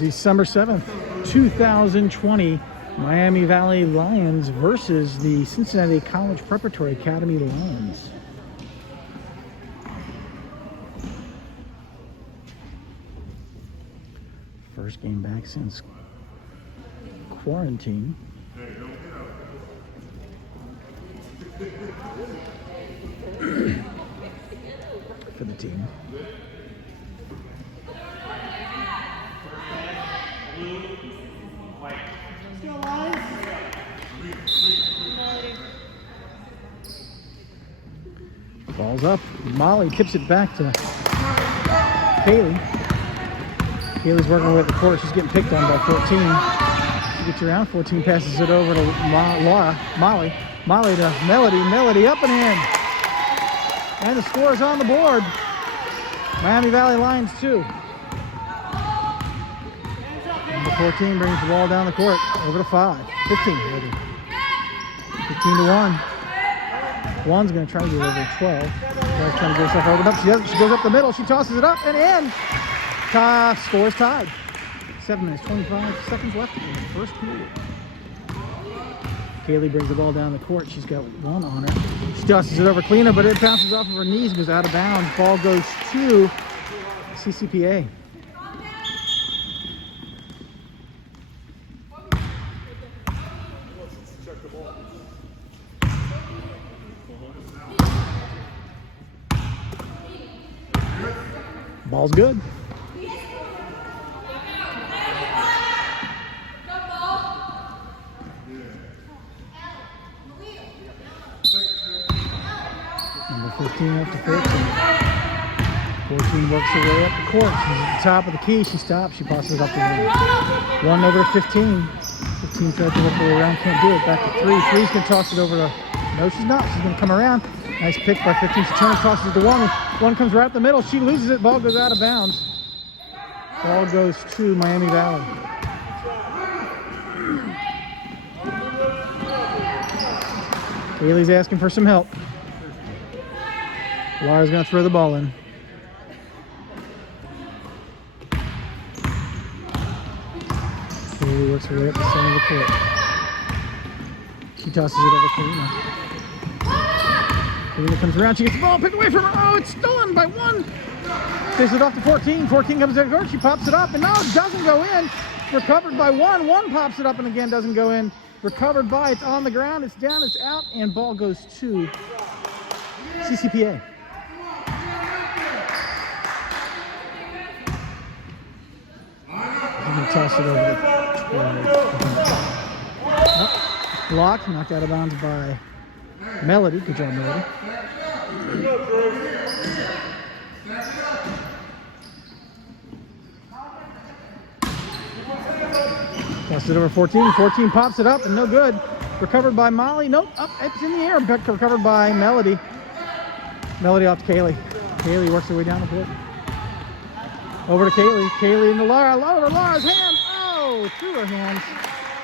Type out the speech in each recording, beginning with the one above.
December 7th, 2020, Miami Valley Lions versus the Cincinnati College Preparatory Academy Lions. First game back since quarantine. For the team. Ball's up. Molly tips it back to Kaylee. Kaylee's working with the court. She's getting picked on by 14. She gets around. 14 passes it over to Molly. Molly to Melody. Melody up and in. And the score is on the board. Miami Valley Lions 2. Number 14 brings the ball down the court. Over to 5. 15. Ready. 15 to 1. One's going to try to get over 12. Trying to get herself opened up. She doesn't. She goes up the middle. She tosses it up and in. Score's tied. 7 minutes, 25 seconds left in the first period. Kaylee brings the ball down the court. She's got one on her. She tosses it over cleaner, but it bounces off of her knees and goes out of bounds. Ball goes to CCPA. Ball's good. Number 15 up to 14. 14 works her way up the court. She's at the top of the key. She stops. She passes it up the rim. 1 over to 15. 15 tries to work her way around. Can't do it. Back to 3. 3's going to toss it over to... No, she's not. She's going to come around. Nice pick by 15. She turns, tosses it to 1. 1 comes right up the middle. She loses it. Ball goes out of bounds. Ball goes to Miami Valley. Kaylee's asking for some help. Laura's going to throw the ball in. Kaylee works her way up the center of the court. She tosses it over Karina. Karina comes around. She gets the ball picked away from her. Oh, it's stolen by 1. Takes it off to 14. 14 comes to the court. She pops it up, and no, it doesn't go in. Recovered by 1. 1 pops it up, and again doesn't go in. Recovered by, it's on the ground, it's down, it's out, and ball goes to CCPA. I'm going to toss it over to 12. Blocked, knocked out of bounds by Melody. Good job, Melody. Toss it over 14. 14 pops it up and no good. Recovered by Molly. Nope. Up. It's in the air. Recovered by Melody. Melody off to Kaylee. Kaylee works her way down the court. Over to Kaylee. Kaylee into Laura. Laura's hand. Oh, through her hands.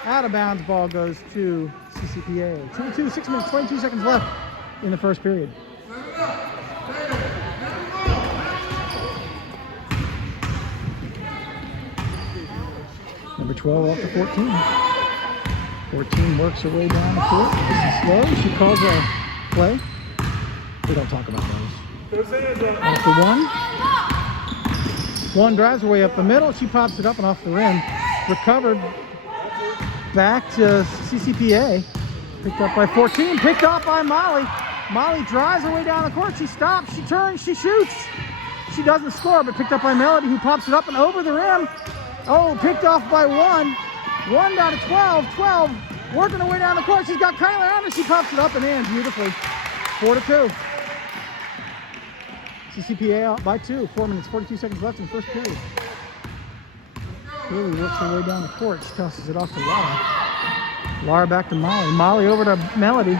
Out of bounds. Ball goes to CCPA. 2-2. 6 minutes, 22 seconds left in the first period. Number 12 off to 14. 14 works her way down the court. This is slow. She calls a play. We don't talk about those. Off to 1. 1 drives her way up the middle. She pops it up and off the rim. Recovered back to CCPA. Picked up by 14. Picked up by Molly. Molly drives her way down the court. She stops. She turns. She shoots. She doesn't score, but picked up by Melody, who pops it up and over the rim. Oh, picked off by 1. 1 down to 12. 12 working her way down the court. She's got Kyler on her. She pops it up and in beautifully. 4-2. CCPA out by 2. 4 minutes, 42 seconds left in the first period. Kaylee works her way down the court. She tosses it off to Laura. Laura back to Molly. Molly over to Melody.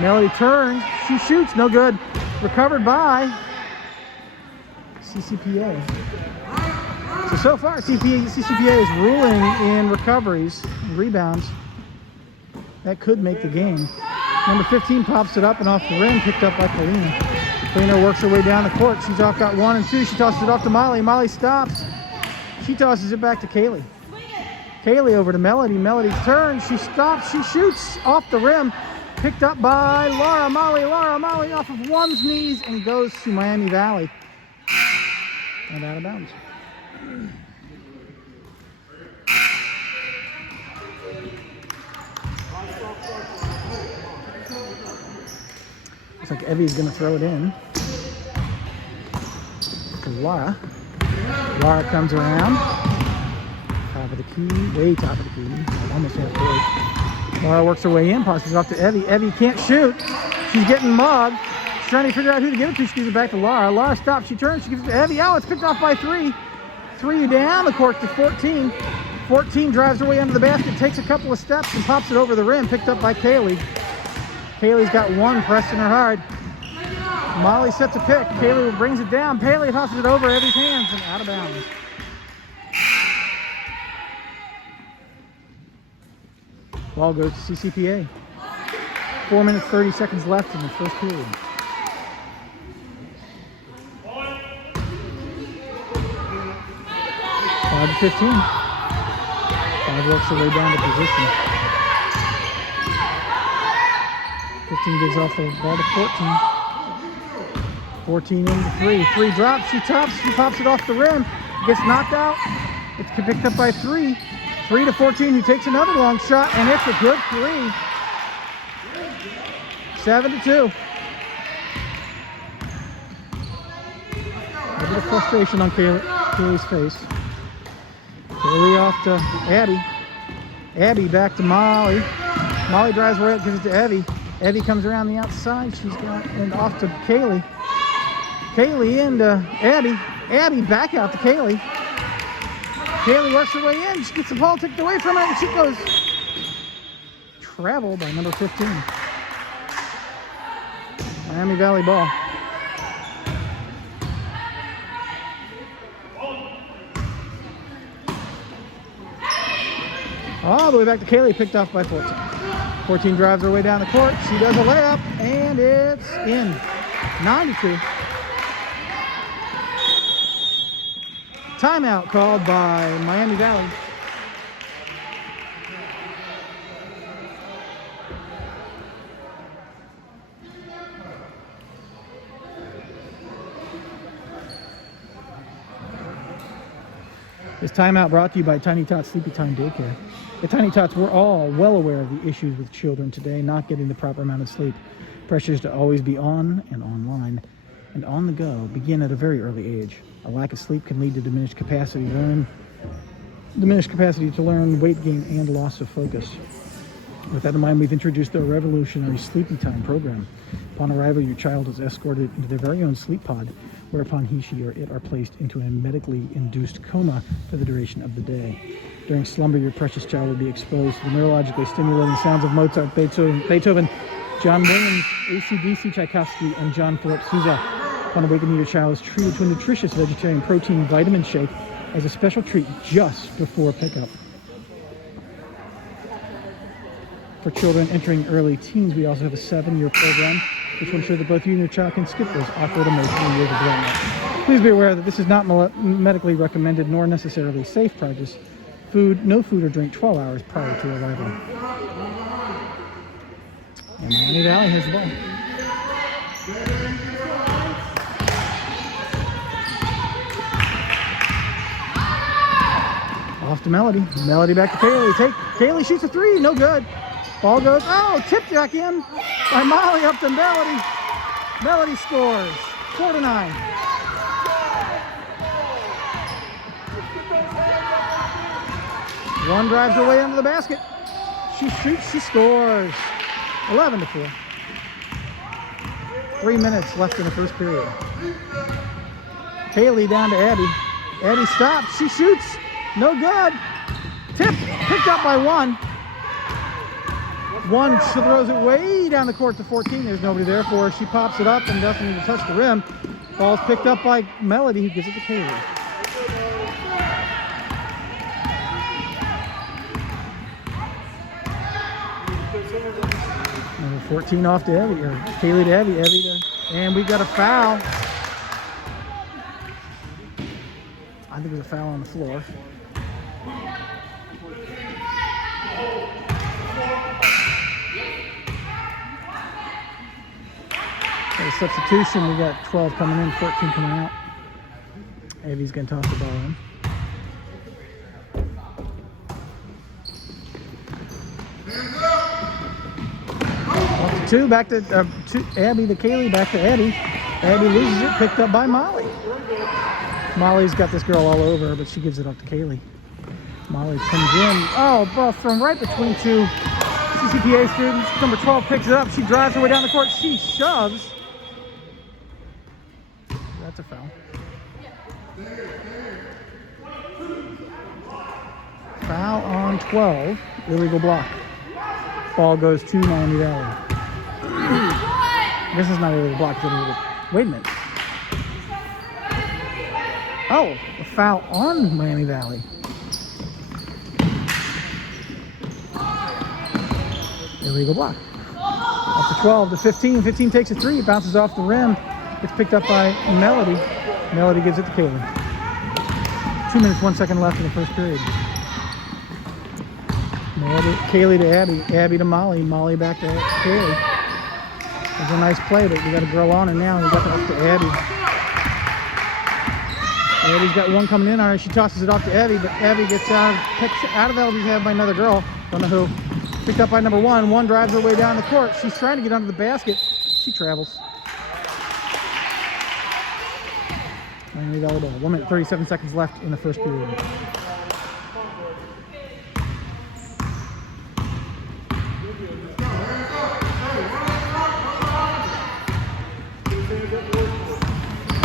Melody turns. She shoots. No good. Recovered by CCPA. So far, CCPA is ruling in recoveries and rebounds. That could make the game. Number 15 pops it up and off the rim, picked up by Kalina. Kalina works her way down the court. She's got 1 and 2. She tosses it off to Molly. Molly stops. She tosses it back to Kaylee. Kaylee over to Melody. Melody turns. She stops. She shoots off the rim. Picked up by Laura Molly. Laura Molly off of one's knees and goes to Miami Valley. And out of bounds. Looks like Evie's going to throw it in to Laura. Laura comes around. Top of the key. Way top of the key. Almost half court. Laura works her way in. Passes off to Evie. Evie can't shoot. She's getting mugged. She's trying to figure out who to give it to. She gives it back to Laura. Laura stops. She turns. She gives it to Evie. Oh, it's picked off by 3. 3 down the court to 14. 14 drives her way under the basket. Takes a couple of steps and pops it over the rim. Picked up by Kaylee. Kaylee's got one pressing her hard. Molly sets a pick. Kaylee brings it down. Paley tosses it over Evie's hands and out of bounds. Ball goes to CCPA. 4 minutes, 30 seconds left in the first period. Five to 15. 5 works her way down to position. 15 gives off the ball to 14. 14 into 3. 3 drops. She tops. She pops it off the rim. Gets knocked out. It's picked up by 3. 3 to 14. Who takes another long shot, and it's a good 3. 7 to 2. A bit of frustration on Kaylee's face. Kaylee off to Abby. Abby back to Molly. Molly drives away, gives it to Evie. Evie comes around the outside. She's got and off to Kaylee. Kaylee into Abby. Abby back out to Kaylee. Kaylee works her way in. She gets the ball taken away from her, and she goes travel by number 15. Miami Valley ball. All the way back to Kaylee, picked off by 14. 14 drives her way down the court. She does a layup, and it's in. 9-2. Timeout called by Miami Valley. This timeout brought to you by Tiny Tots Sleepy Time Daycare. The Tiny Tots were all well aware of the issues with children today not getting the proper amount of sleep. Pressures to always be on and online and on the go begin at a very early age. A lack of sleep can lead to diminished capacity to learn, weight gain, and loss of focus. With that in mind, we've introduced the revolutionary Sleepy Time program. Upon arrival, your child is escorted into their very own sleep pod, whereupon he, she, or it are placed into a medically induced coma for the duration of the day. During slumber, your precious child will be exposed to the neurologically stimulating sounds of Mozart, Beethoven, John Williams, AC/DC, Tchaikovsky, and John Philip Sousa. Upon awakening, your child is treated to a nutritious vegetarian protein vitamin shake as a special treat just before pickup. For children entering early teens, we also have a 7-year program which will ensure that both you and your child can skip those awkward emotional years of development. Please be aware that this is not medically recommended nor necessarily safe practice. No food or drink 12 hours prior to arrival. And Miami Valley has the ball. Off to Melody. Melody back to Kaylee. Kaylee shoots a 3. No good. Ball goes, tipped back in by Molly up to Melody. Melody scores. 4-9. One drives her way under the basket. She shoots, she scores. 11-4. 3 minutes left in the first period. Kaylee down to Abby. Abby stops, she shoots. No good. Picked up by 1. She throws it way down the court to 14. There's nobody there for her. She pops it up and doesn't even touch the rim. Ball's picked up by Melody, who gives it to Kaylee. Number 14 off to Evie, or Kaylee to Evie, and we got a foul. I think it was a foul on the floor. A substitution, we got 12 coming in, 14 coming out. Evie's gonna toss the ball in. Off to two, back to Abby to Kaylee, back to Eddie. Abby loses it, picked up by Molly. Molly's got this girl all over her, but she gives it up to Kaylee. Molly comes in. Oh, ball from right between two CCPA students. Number 12 picks it up. She drives her way down the court. She shoves. That's a foul. Foul on 12. Illegal block. Ball goes to Miami Valley. This is not a illegal block. It's illegal. Wait a minute. Oh, a foul on Miami Valley. Illegal block. Up to 12 to 15. 15 takes a three. Bounces off the rim. It's picked up by Melody. Melody gives it to Kaylee. 2 minutes, 1 second left in the first period. Melody, Kaylee to Abby. Abby to Molly. Molly back to Kaylee. It's a nice play, but we got a girl on it now. We got that up to Abby. Abby's got one coming in on her. She tosses it off to Abby, but Abby gets picked out of Abby's head by another girl. Don't know who. Picked up by number one. One drives her way down the court. She's trying to get under the basket. She travels. Miami Valley ball. 1 minute, 37 seconds left in the first period.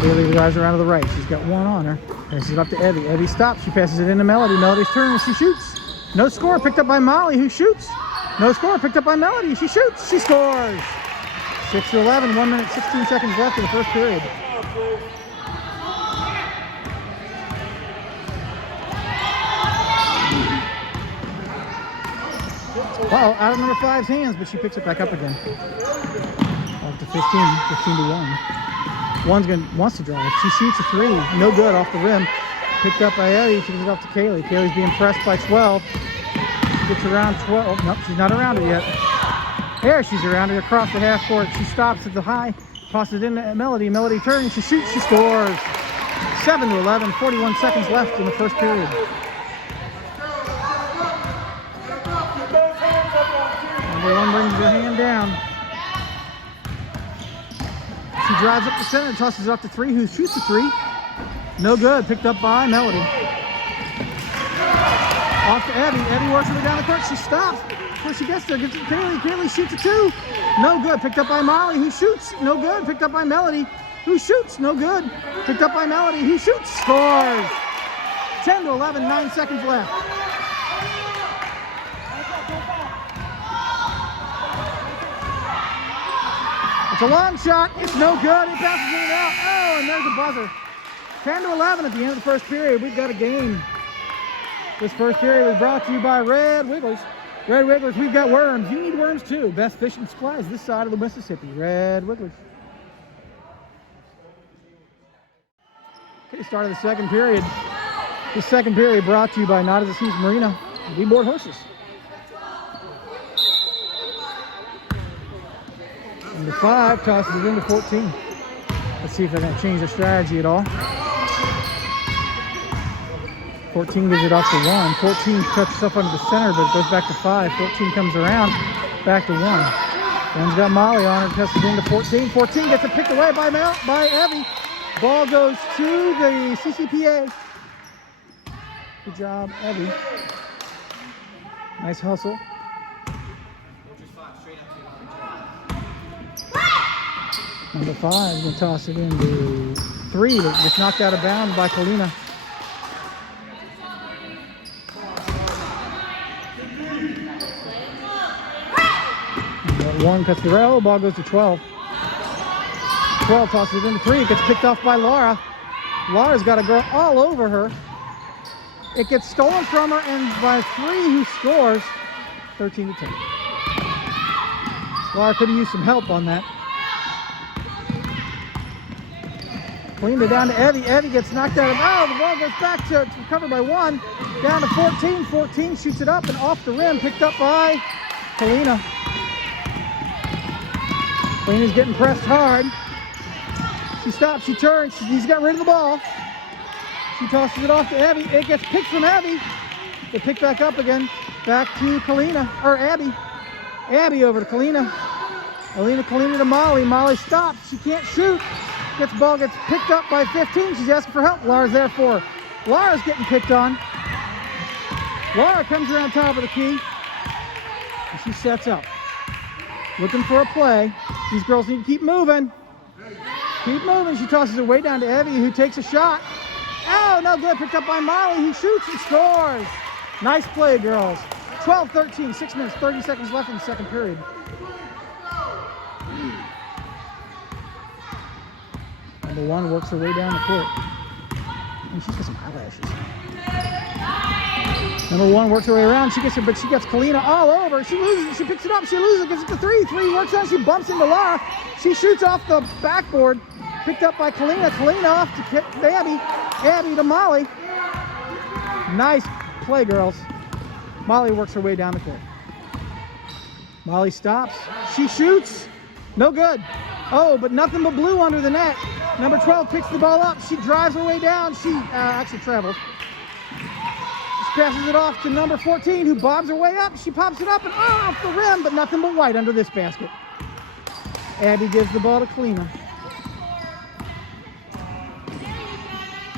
Kaylee drives around to the right. She's got one on her. Passes it up to Abby. Abby stops. She passes it into Melody. Melody's turn. She shoots. No score. Picked up by Molly, who shoots. No score. Picked up by Melody. She shoots. She scores. 6-11. 1 minute, 16 seconds left in the first period. Wow, out of number 5's hands, but she picks it back up again. Up to 15 to 1. Wants to drive. She shoots a three. No good off the rim. Picked up by Eddie. She gives it off to Kaylee. Kaylee's being pressed by 12. She gets around 12. Nope, she's not around it yet. There, she's around it across the half court. She stops at the high. Tosses it into Melody. Melody turns. She shoots. She scores. 7-11. 41 seconds left in the first period. Number one brings her hand down. She drives up the center and tosses it off to three, who shoots the three. No good. Picked up by Melody. Off to Abby. Abby works her way down the court. She stops before she gets there. Gets it to Kaylee. Kaylee shoots a two. No good. Picked up by Molly, who shoots. No good. Picked up by Melody, who shoots. No good. Picked up by Melody, who shoots. Scores. 10-11. 9 seconds left. It's a long shot. It's no good. It bounces in and out. Oh, and there's a buzzer. 10-11 at the end of the first period. We've got a game. This first period was brought to you by Red Wigglers. Red Wigglers, we've got worms. You need worms too. Best fishing supplies this side of the Mississippi. Red Wigglers. Okay, start of the second period. This second period brought to you by Not as a Seas Marina. We board horses. Number 5 tosses it into 14. Let's see if they're going to change their strategy at all. 14 gives it off to 1. 14 cuts stuff under the center, but it goes back to 5. 14 comes around, back to 1. One's got Molly on her, tosses it into 14. 14 gets it picked away by Abby. Ball goes to the CCPA. Good job, Abby. Nice hustle. Number 5 is going to toss it into 3, but gets knocked out of bounds by Colina. One cuts the rail, ball goes to 12. 12 tosses it into 3, it gets picked off by Laura. Laura's got a girl all over her. It gets stolen from her, and by 3 who scores, 13-10. Laura could have used some help on that. Kalina down to Evie. Evie gets knocked out of, oh, the ball goes back to recovered by 1. Down to 14. 14 shoots it up and off the rim, picked up by Kalina. Kalina's getting pressed hard. She stops, she turns, she's got rid of the ball. She tosses it off to Evie. It gets picked from Evie. They pick back up again. Back to Kalina, or Abby. Abby over to Kalina. Kalina to Molly. Molly stops. She can't shoot. Ball gets picked up by 15. She's asking for help. Laura's there for her. Laura's getting picked on. Laura comes around top of the key. And she sets up. Looking for a play. These girls need to keep moving. Keep moving. She tosses it way down to Evie, who takes a shot. Oh, no good. Picked up by Molly, who shoots and scores. Nice play, girls. 12-13, 6 minutes, 30 seconds left in the second period. Number 1 works her way down the court. And she's got some eyelashes. Number 1 works her way around. She gets Kalina all over. She loses it. She picks it up. She loses it. Gets it to 3. 3 works on. She bumps into Laura. She shoots off the backboard. Picked up by Kalina. Kalina off to Abby. Abby to Molly. Nice play, girls. Molly works her way down the court. Molly stops. She shoots. No good. Oh, but nothing but blue under the net. Number 12 picks the ball up. She drives her way down. She actually travels. She passes it off to number 14, who bobs her way up. She pops it up and off the rim, but nothing but white under this basket. Abby gives the ball to Kalina.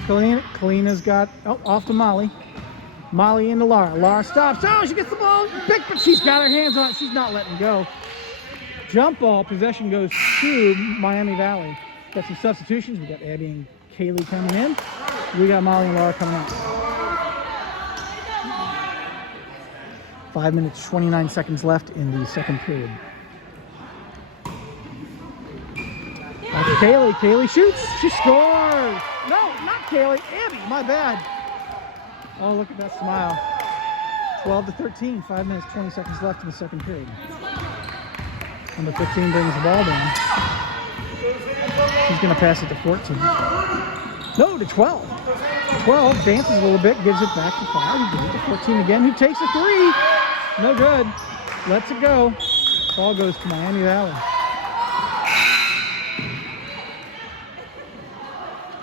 Kalina's got, off to Molly. Molly into Laura. Laura stops. Oh, she gets the ball picked, but she's got her hands on it. She's not letting go. Jump ball. Possession goes to Miami Valley. Got some substitutions. We got Abby and Kaylee coming in. We got Molly and Laura coming out. 5 minutes, 29 seconds left in the second period. That's Kaylee. Kaylee shoots. She scores. No, not Kaylee. Abby, my bad. Oh, look at that smile. 12-13, 5 minutes, 20 seconds left in the second period. Number 15 brings the ball down. She's going to pass it to 14. No, to 12. 12 dances a little bit, gives it back to 5. Gives it to 14 again, who takes a 3. No good. Lets it go. Ball goes to Miami Valley.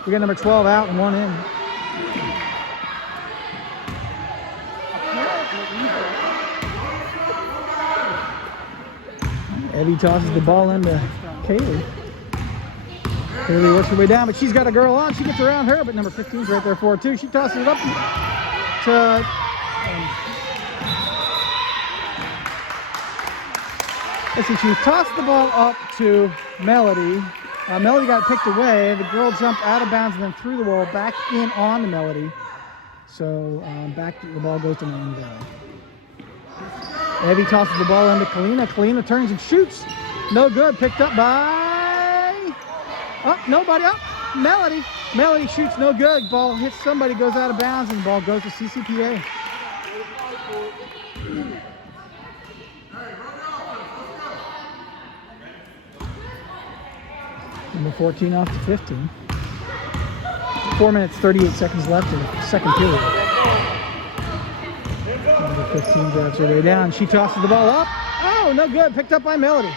We got number 12 out and 1 in. Evie tosses the ball into Kaylee. Kaylee works her way down, but she's got a girl on. She gets around her, but number 15's right there for her too. She tosses it up to let's see, she tossed the ball up to Melody. Melody got picked away. The girl jumped out of bounds and then threw the ball back in on to Melody. So the ball goes to Miami Valley. Evie tosses the ball into Kalina. Kalina turns and shoots. No good. Picked up by... Oh, nobody. Oh, Melody. Melody shoots. No good. Ball hits somebody, goes out of bounds, and the ball goes to CCPA. Number 14 off to 15. 4 minutes, 38 seconds left in the second period. Number 15 drives her way down. She tosses the ball up. Oh, no good. Picked up by Melody.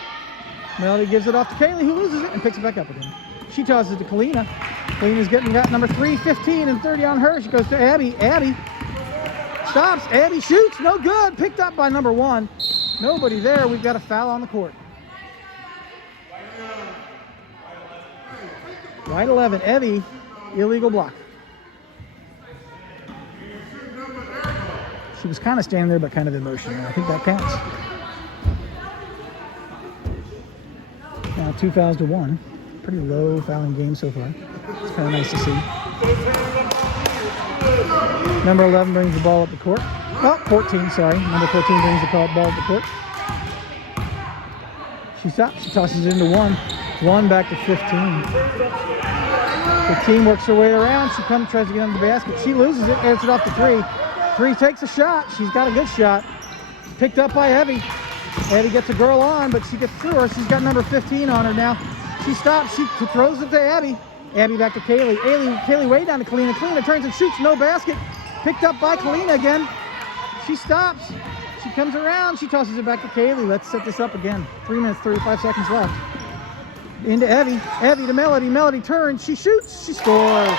Melody gives it off to Kaylee, who loses it and picks it back up again. She tosses it to Kalina. Kalina's got number 3, 15, and 30 on her. She goes to Abby. Abby stops. Abby shoots. No good. Picked up by number 1. Nobody there. We've got a foul on the court. Right 11. Evie, illegal block. She was kind of standing there, but kind of emotional. I think that counts. Now 2 fouls to 1. Pretty low fouling game so far. It's kind of nice to see. Number 11 brings the ball up the court. Oh, 14, sorry. Number 14 brings the ball up the court. She stops. She tosses it into 1. 1 back to 15. 15 works her way around. She tries to get under the basket. She loses it. Gets it off to 3. 3 takes a shot. She's got a good shot. Picked up by Evie. Evie gets a girl on, but she gets through her. She's got number 15 on her now. She stops. She throws it to Abby. Abby back to Kaylee. Kaylee way down to Kalina. Kalina turns and shoots, no basket. Picked up by Kalina again. She stops. She comes around. She tosses it back to Kaylee. Let's set this up again. 3 minutes, 35 seconds left. Into Evie. Evie to Melody. Melody turns. She shoots. She scores.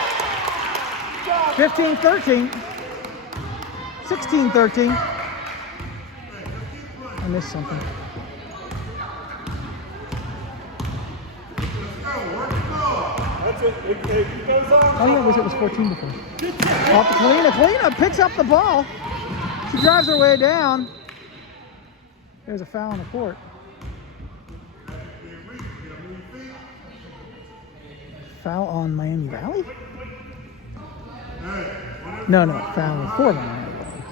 15-13. 16-13. I missed something. Oh yeah, I wish it was 14 before. Off to Kalina. Kalina picks up the ball. She drives her way down. There's a foul on the court. Foul on Miami Valley? No, foul for Miami Valley.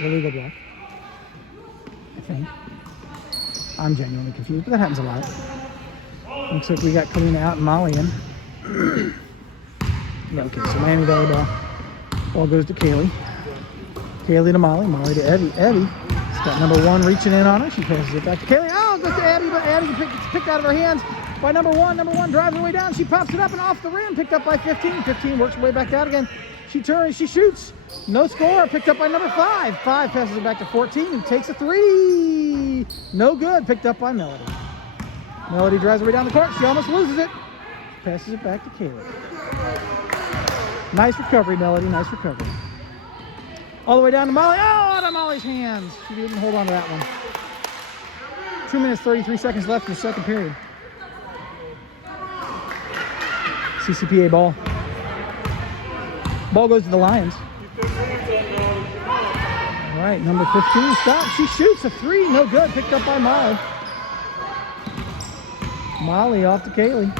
Illegal block. I think. I'm genuinely confused, but that happens a lot. Looks like we got Kalina out and Molly in. Yeah, okay, so Miami Valley ball. Ball goes to Kaylee. Kaylee to Molly. Molly to Evie. Evie. She's got number 1 reaching in on her. She passes it back to Kaylee. Oh, it goes to Abby, but Abby gets picked out of her hands by number 1. Number 1 drives her way down. She pops it up and off the rim. Picked up by 15. 15 works her way back out again. She turns. She shoots. No score. Picked up by number 5. 5 passes it back to 14 who takes a 3. No good. Picked up by Melody. Melody drives her way down the court. She almost loses it. Passes it back to Kaylee. Nice recovery, Melody. Nice recovery. All the way down to Molly. Oh, out of Molly's hands. She didn't hold on to that one. 2 minutes, 33 seconds left in the second period. CCPA ball. Ball goes to the Lions. All right, number 15 stops. She shoots a 3. No good. Picked up by Molly. Molly off to Kaylee.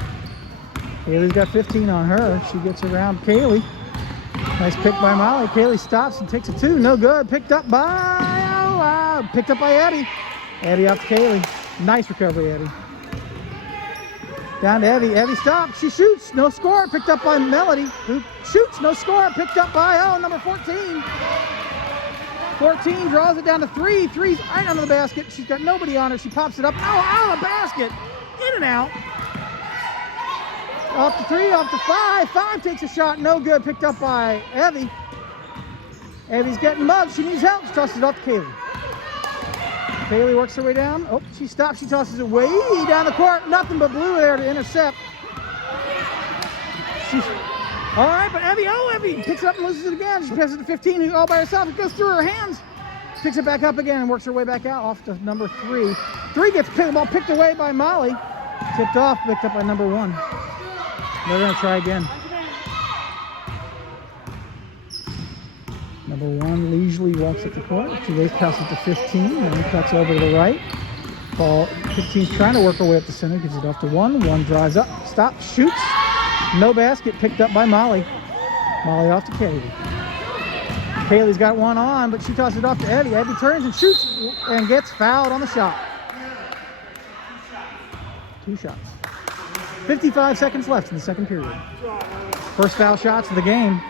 Kaylee's got 15 on her. She gets around Kaylee. Nice pick by Molly. Kaylee stops and takes a 2. No good. Picked up by Abby. Abby off to Kaylee. Nice recovery, Abby. Down to Abby. Abby stops. She shoots. No score. Picked up by Melody. Who shoots. No score. Picked up by, number 14. 14 draws it down to 3. 3's right under the basket. She's got nobody on her. She pops it up. Out of the basket. In and out. Off to 3, off to 5. 5 takes a shot. No good. Picked up by Evie. Evie's getting mugged. She needs help. She tosses it off to Kaylee. Kaylee works her way down. Oh, she stops. She tosses it way down the court. Nothing but blue there to intercept. All right, but Evie picks it up and loses it again. She passes it to 15, who's all by herself. It goes through her hands. Picks it back up again and works her way back out off to number 3. 3 gets the ball picked away by Molly. Tipped off, picked up by number 1. They're going to try again. Number 1 leisurely walks up the court. She lays passes to 15 and then cuts over to the right. Ball, 15's trying to work her way up the center. Gives it off to 1. 1 drives up, stops, shoots. No basket. Picked up by Molly. Molly off to Kaylee. Kaylee's got 1 on, but she tosses it off to Evie. Evie turns and shoots and gets fouled on the shot. 2 shots. 55 seconds left in the second period. First foul shots of the game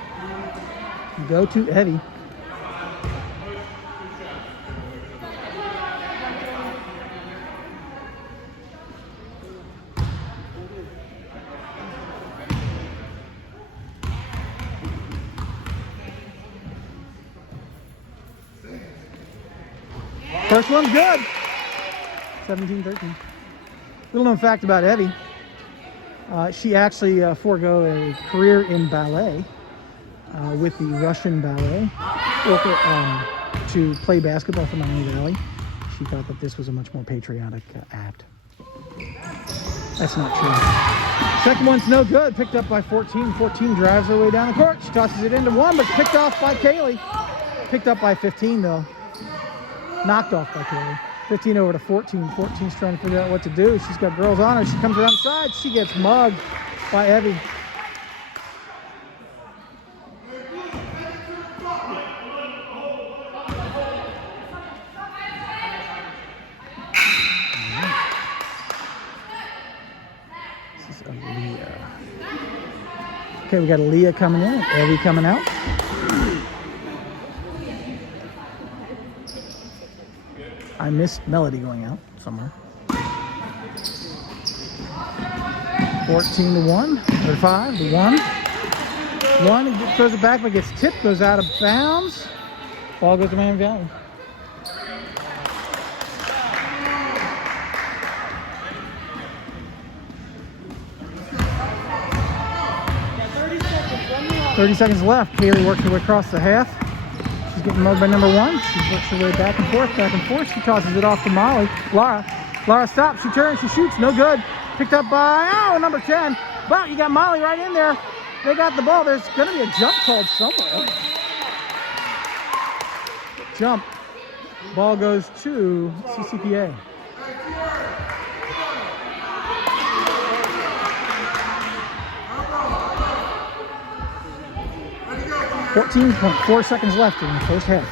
go to Evie. First one's good. 17-13. Little known fact about Evie. She actually forego a career in ballet with the Russian ballet to play basketball for Miami Valley. She thought that this was a much more patriotic act. That's not true. Second one's no good. Picked up by 14. 14 drives her way down the court. She tosses it into 1, but picked off by Kaylee. Picked up by 15, though. Knocked off by Kaylee. 15 over to 14. 14's trying to figure out what to do. She's got girls on her. She comes around the side. She gets mugged by Evie. This is Aaliyah. Okay, we got Aaliyah coming in. Evie coming out. I missed Melody going out somewhere. 14 to 1, or 5 to 1. 1 throws it back, but gets tipped, goes out of bounds. Ball goes to Miami Valley. Yeah, 30 seconds left. Kaylee works her way across the half. She's getting mugged by number 1. She works her way back and forth, back and forth. She tosses it off to Molly. Laura stops, she turns, she shoots, no good. Picked up by, number 10. But you got Molly right in there. They got the ball. There's going to be a jump called somewhere. Jump. Ball goes to CCPA. .4 seconds left in the first half.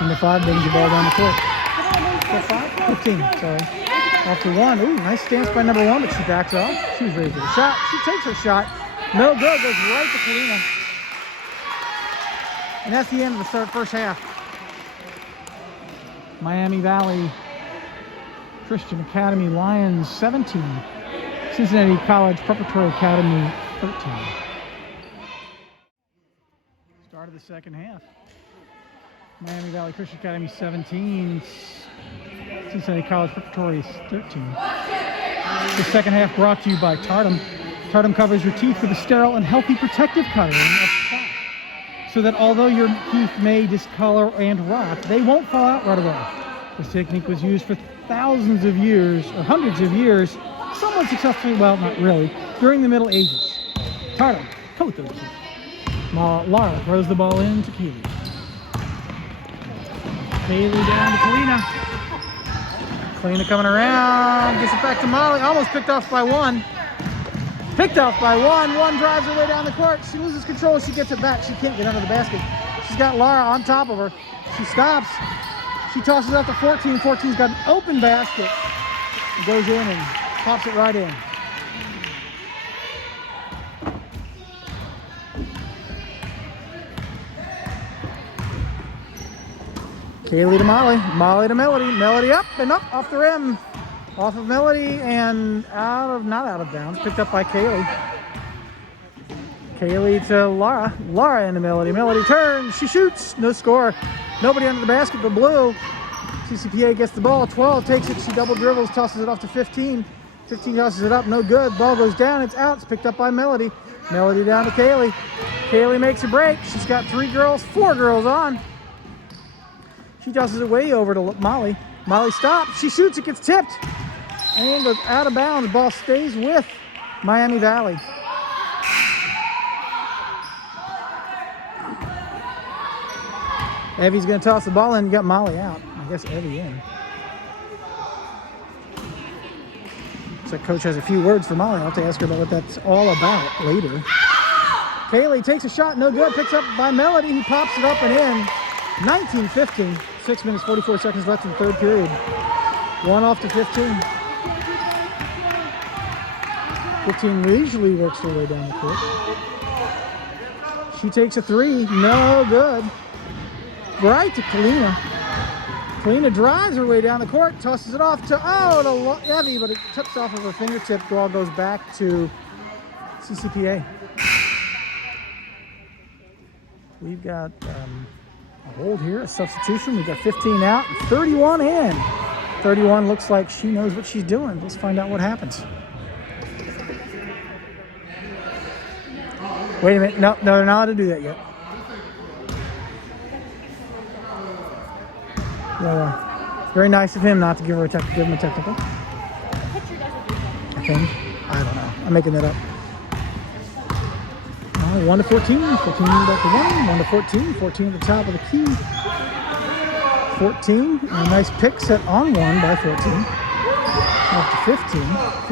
Number 5 brings the ball down the court. 15, sorry. Off to 1. Ooh, nice stance by number 1, but she backs off. She was ready for the shot. She takes her shot. No good. Goes right to Kalina. And that's the end of the first half. Miami Valley Christian Academy Lions 17. Cincinnati College Preparatory Academy 13. Start of the second half. Miami Valley Christian Academy 17. Cincinnati College Preparatory 13. The second half brought to you by Tartum. Tartum covers your teeth with a sterile and healthy protective covering of plaque, so that although your teeth may discolor and rot, they won't fall out right away. This technique was used for thousands of years, or hundreds of years, somewhat successfully, well, not really, during the Middle Ages. Tartum, coat those teeth. Laura throws the ball in to Kaylee. Kaylee down to Kalina. Kalina coming around, gets it back to Molly. Almost picked off by 1. Picked off by 1. 1 drives her way down the court. She loses control. She gets it back. She can't get under the basket. She's got Laura on top of her. She stops. She tosses out to 14. 14's got an open basket. It goes in and pops it right in. Kaylee to Molly. Molly to Melody. Melody up and up off the rim. Off of Melody and not out of bounds. Picked up by Kaylee. Kaylee to Laura. Laura into Melody. Melody turns. She shoots. No score. Nobody under the basket but Blue. CCPA gets the ball. 12 takes it. She double dribbles. Tosses it off to 15. 15 tosses it up. No good. Ball goes down. It's out. It's picked up by Melody. Melody down to Kaylee. Kaylee makes a break. She's got 4 girls on. She tosses it way over to Molly. Molly stops. She shoots. It gets tipped. And goes out of bounds. The ball stays with Miami Valley. Evie's going to toss the ball in. You got Molly out. I guess Evie in. So Coach has a few words for Molly. I'll have to ask her about what that's all about later. Kaylee takes a shot. No good. Picks up by Melody. He pops it up and in. 19-15. 6 minutes, 44 seconds left in the third period. 1 off to 15. 15 leisurely works her way down the court. She takes a 3. No good. Right to Kalina. Kalina drives her way down the court, tosses it off to Evie, but it tips off of her fingertip. Ball goes back to CCPA. We've got a hold here, a substitution. We've got 15 out, 31 in. 31 looks like she knows what she's doing. Let's find out what happens. Wait a minute. No, they're not allowed to do that yet. Yeah, very nice of him not to give him a technical. I think. I don't know. I'm making that up. 1 to 14. 14 back to 1. 1 to 14. 14 at the top of the key. 14. A nice pick set on 1 by 14. Off to 15.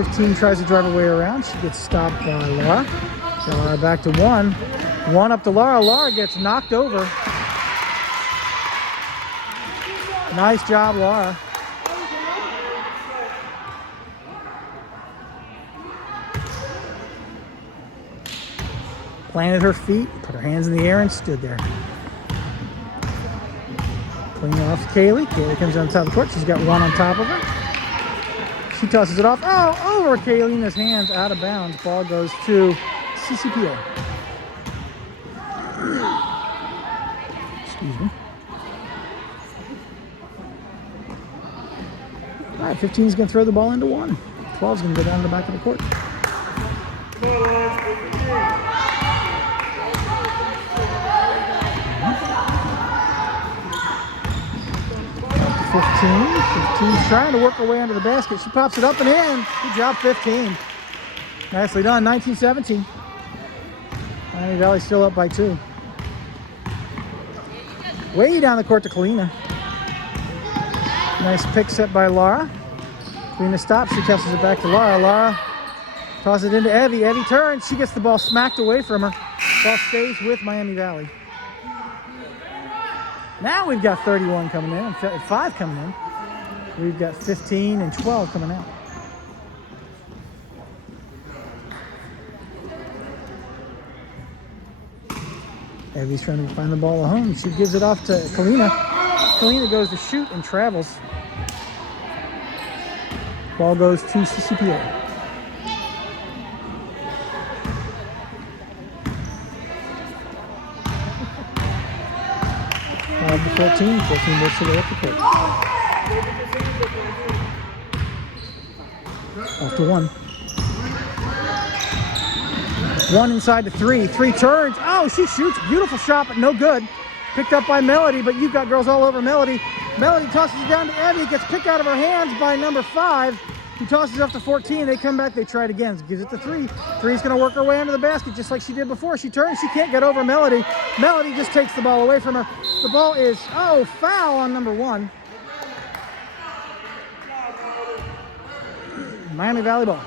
15 tries to drive her way around. She gets stopped by Laura. Laura back to 1. 1 up to Laura. Laura gets knocked over. Nice job, Laura. Planted her feet, put her hands in the air, and stood there. Clean off to Kaylee. Kaylee comes on top of the court. She's got one on top of her. She tosses it off. Oh, over Kaylina's hands, out of bounds. Ball goes to CCPA. Excuse me. All right, 15 is going to throw the ball into 1. 12 is going to go down to the back of the court. 15's trying to work her way under the basket. She pops it up and in. Good job, 15. Nicely done, 19-17. Miami Valley still up by 2. Way down the court to Kalina. Nice pick set by Laura. Kalina stops, she tosses it back to Laura. Laura tosses it into Evie. Evie turns, she gets the ball smacked away from her. Ball stays with Miami Valley. Now we've got 31 coming in and 5 coming in. We've got 15 and 12 coming out. Evie's trying to find the ball at home. She gives it off to Kalina. Kalina goes to shoot and travels. Ball goes to CCPA. 14 works to the up the court. Off to 1. 1 inside to 3. 3 turns. Oh, she shoots. Beautiful shot, but no good. Picked up by Melody, but you've got girls all over Melody. Melody tosses it down to Evie. It gets picked out of her hands by number 5. Who tosses it up to 14. They come back. They try it again. Gives it to 3. 3's going to work her way under the basket just like she did before. She turns. She can't get over Melody. Melody just takes the ball away from her. The ball is, foul on number 1. Miami Valley ball.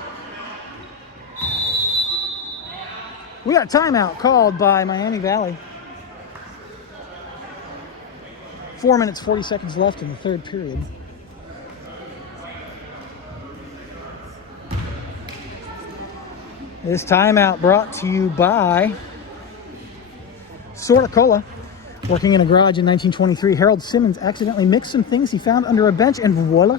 We got a timeout called by Miami Valley. 4 minutes, 40 seconds left in the third period. This timeout brought to you by Sorta Cola. Working in a garage in 1923, Harold Simmons accidentally mixed some things he found under a bench, and voila,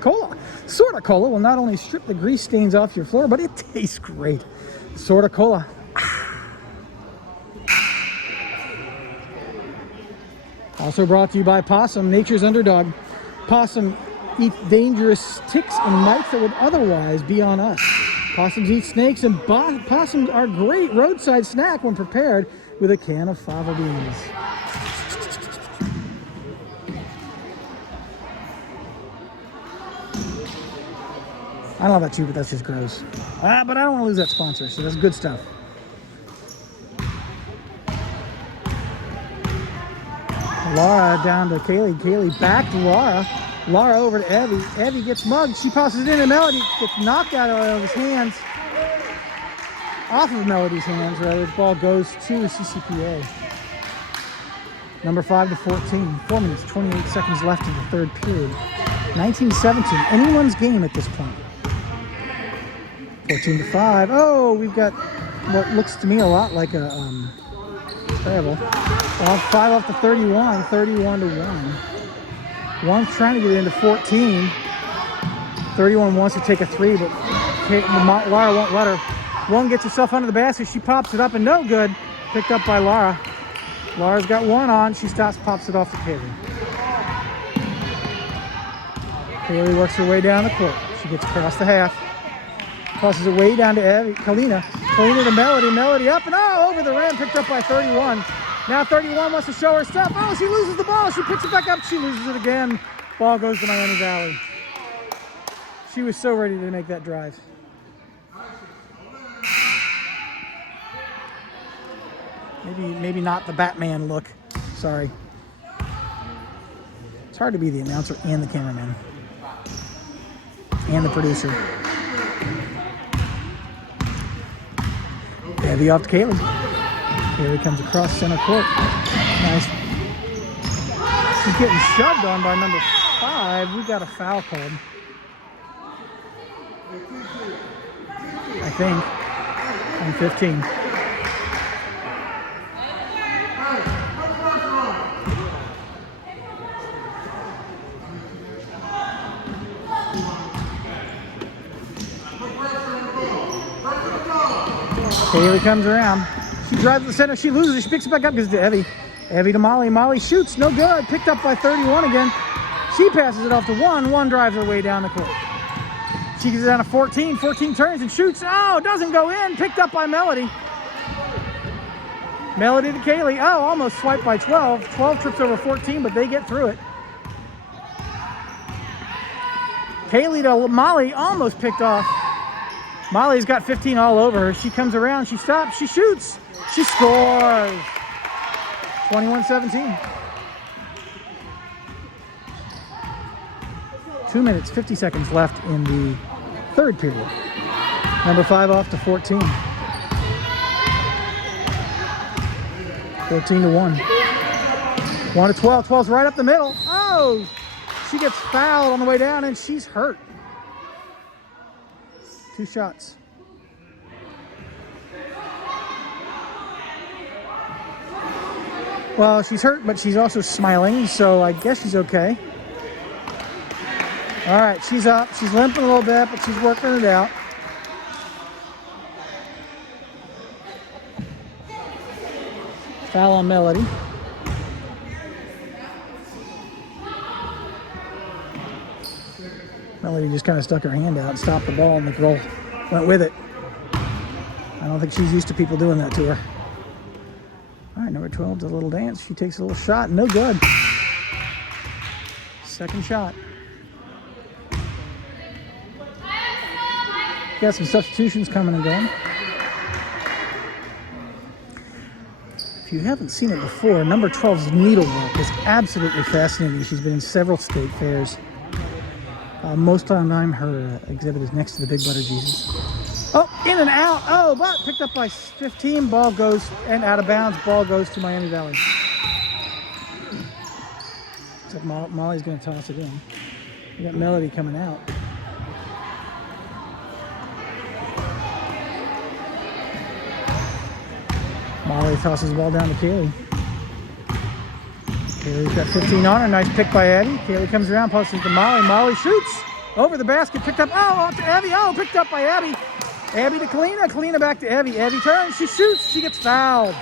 cola. Sorta Cola will not only strip the grease stains off your floor, but it tastes great. Sorta Cola. Also brought to you by Possum, nature's underdog. Possum eats dangerous ticks and mites that would otherwise be on us. Possums eat snakes, and possums are a great roadside snack when prepared with a can of fava beans. I don't know about you, but that's just gross. But I don't want to lose that sponsor, so that's good stuff. Laura down to Kaylee. Kaylee back to Laura. Laura over to Evie. Evie gets mugged. She passes it in, and Melody gets knocked out of his hands. Off of Melody's hands, rather. The ball goes to CCPA. Number 5 to 14. 4 minutes, 28 seconds left in the third period. 19-17. Anyone's game at this point. 14 to 5. Oh, we've got what looks to me a lot like a travel. 5 off to 31. 31 to 1. One's trying to get into 14. 31 wants to take a 3, but Laura won't let her. One gets herself under the basket. She pops it up and no good. Picked up by Laura. Laura's got one on. She stops, pops it off to Kaylee. Kaylee works her way down the court. She gets across the half. Tosses it way down to Kalina. Kalina to Melody. Melody up and over the rim. Picked up by 31. Now 31 wants to show her stuff. Oh, she loses the ball. She picks it back up. She loses it again. Ball goes to Miami Valley. She was so ready to make that drive. Maybe not the Batman look. Sorry. It's hard to be the announcer and the cameraman. And the producer. Heavy off to Kaylee. Kaylee comes across center court. Nice. She's getting shoved on by number 5. We got a foul called. I think. On 15. Kaylee comes around. She drives to the center. She loses it. She picks it back up because to Evie. Evie to Molly. Molly shoots. No good. Picked up by 31 again. She passes it off to 1. 1 drives her way down the court. She gets it down to 14. 14 turns and shoots. Oh, doesn't go in. Picked up by Melody. Melody to Kaylee. Oh, almost swiped by 12. 12 trips over 14, but they get through it. Kaylee to Molly, almost picked off. Molly's got 15 all over her. She comes around, she stops, she shoots. She scores. 21-17. 2 minutes, 50 seconds left in the third period. Number 5 off to 14. 14-1. 1 to 12. 12's right up the middle. Oh! She gets fouled on the way down and she's hurt. 2 shots. Well, she's hurt, but she's also smiling, so I guess she's okay. All right, she's up. She's limping a little bit, but she's working it out. Foul on Melody. Melody just kind of stuck her hand out and stopped the ball, and the girl went with it. I don't think she's used to people doing that to her. All right, number 12 does a little dance. She takes a little shot. No good. Second shot. Got some substitutions coming and going. If you haven't seen it before, number 12's needlework is absolutely fascinating. She's been in several state fairs. Most of the time, her exhibit is next to the Big Butter Jesus. Oh, in and out. Oh, but picked up by 15. Ball goes and out of bounds. Ball goes to Miami Valley. Looks like Molly's going to toss it in. We got Melody coming out. Molly tosses the ball down to Kaylee. Kaylee's got 15 on her. Nice pick by Abby. Kaylee comes around, passes to Molly. Molly shoots over the basket. Picked up. Oh, to Abby. Oh, picked up by Abby. Abby to Kalina. Kalina back to Abby. Abby turns. She shoots. She gets fouled.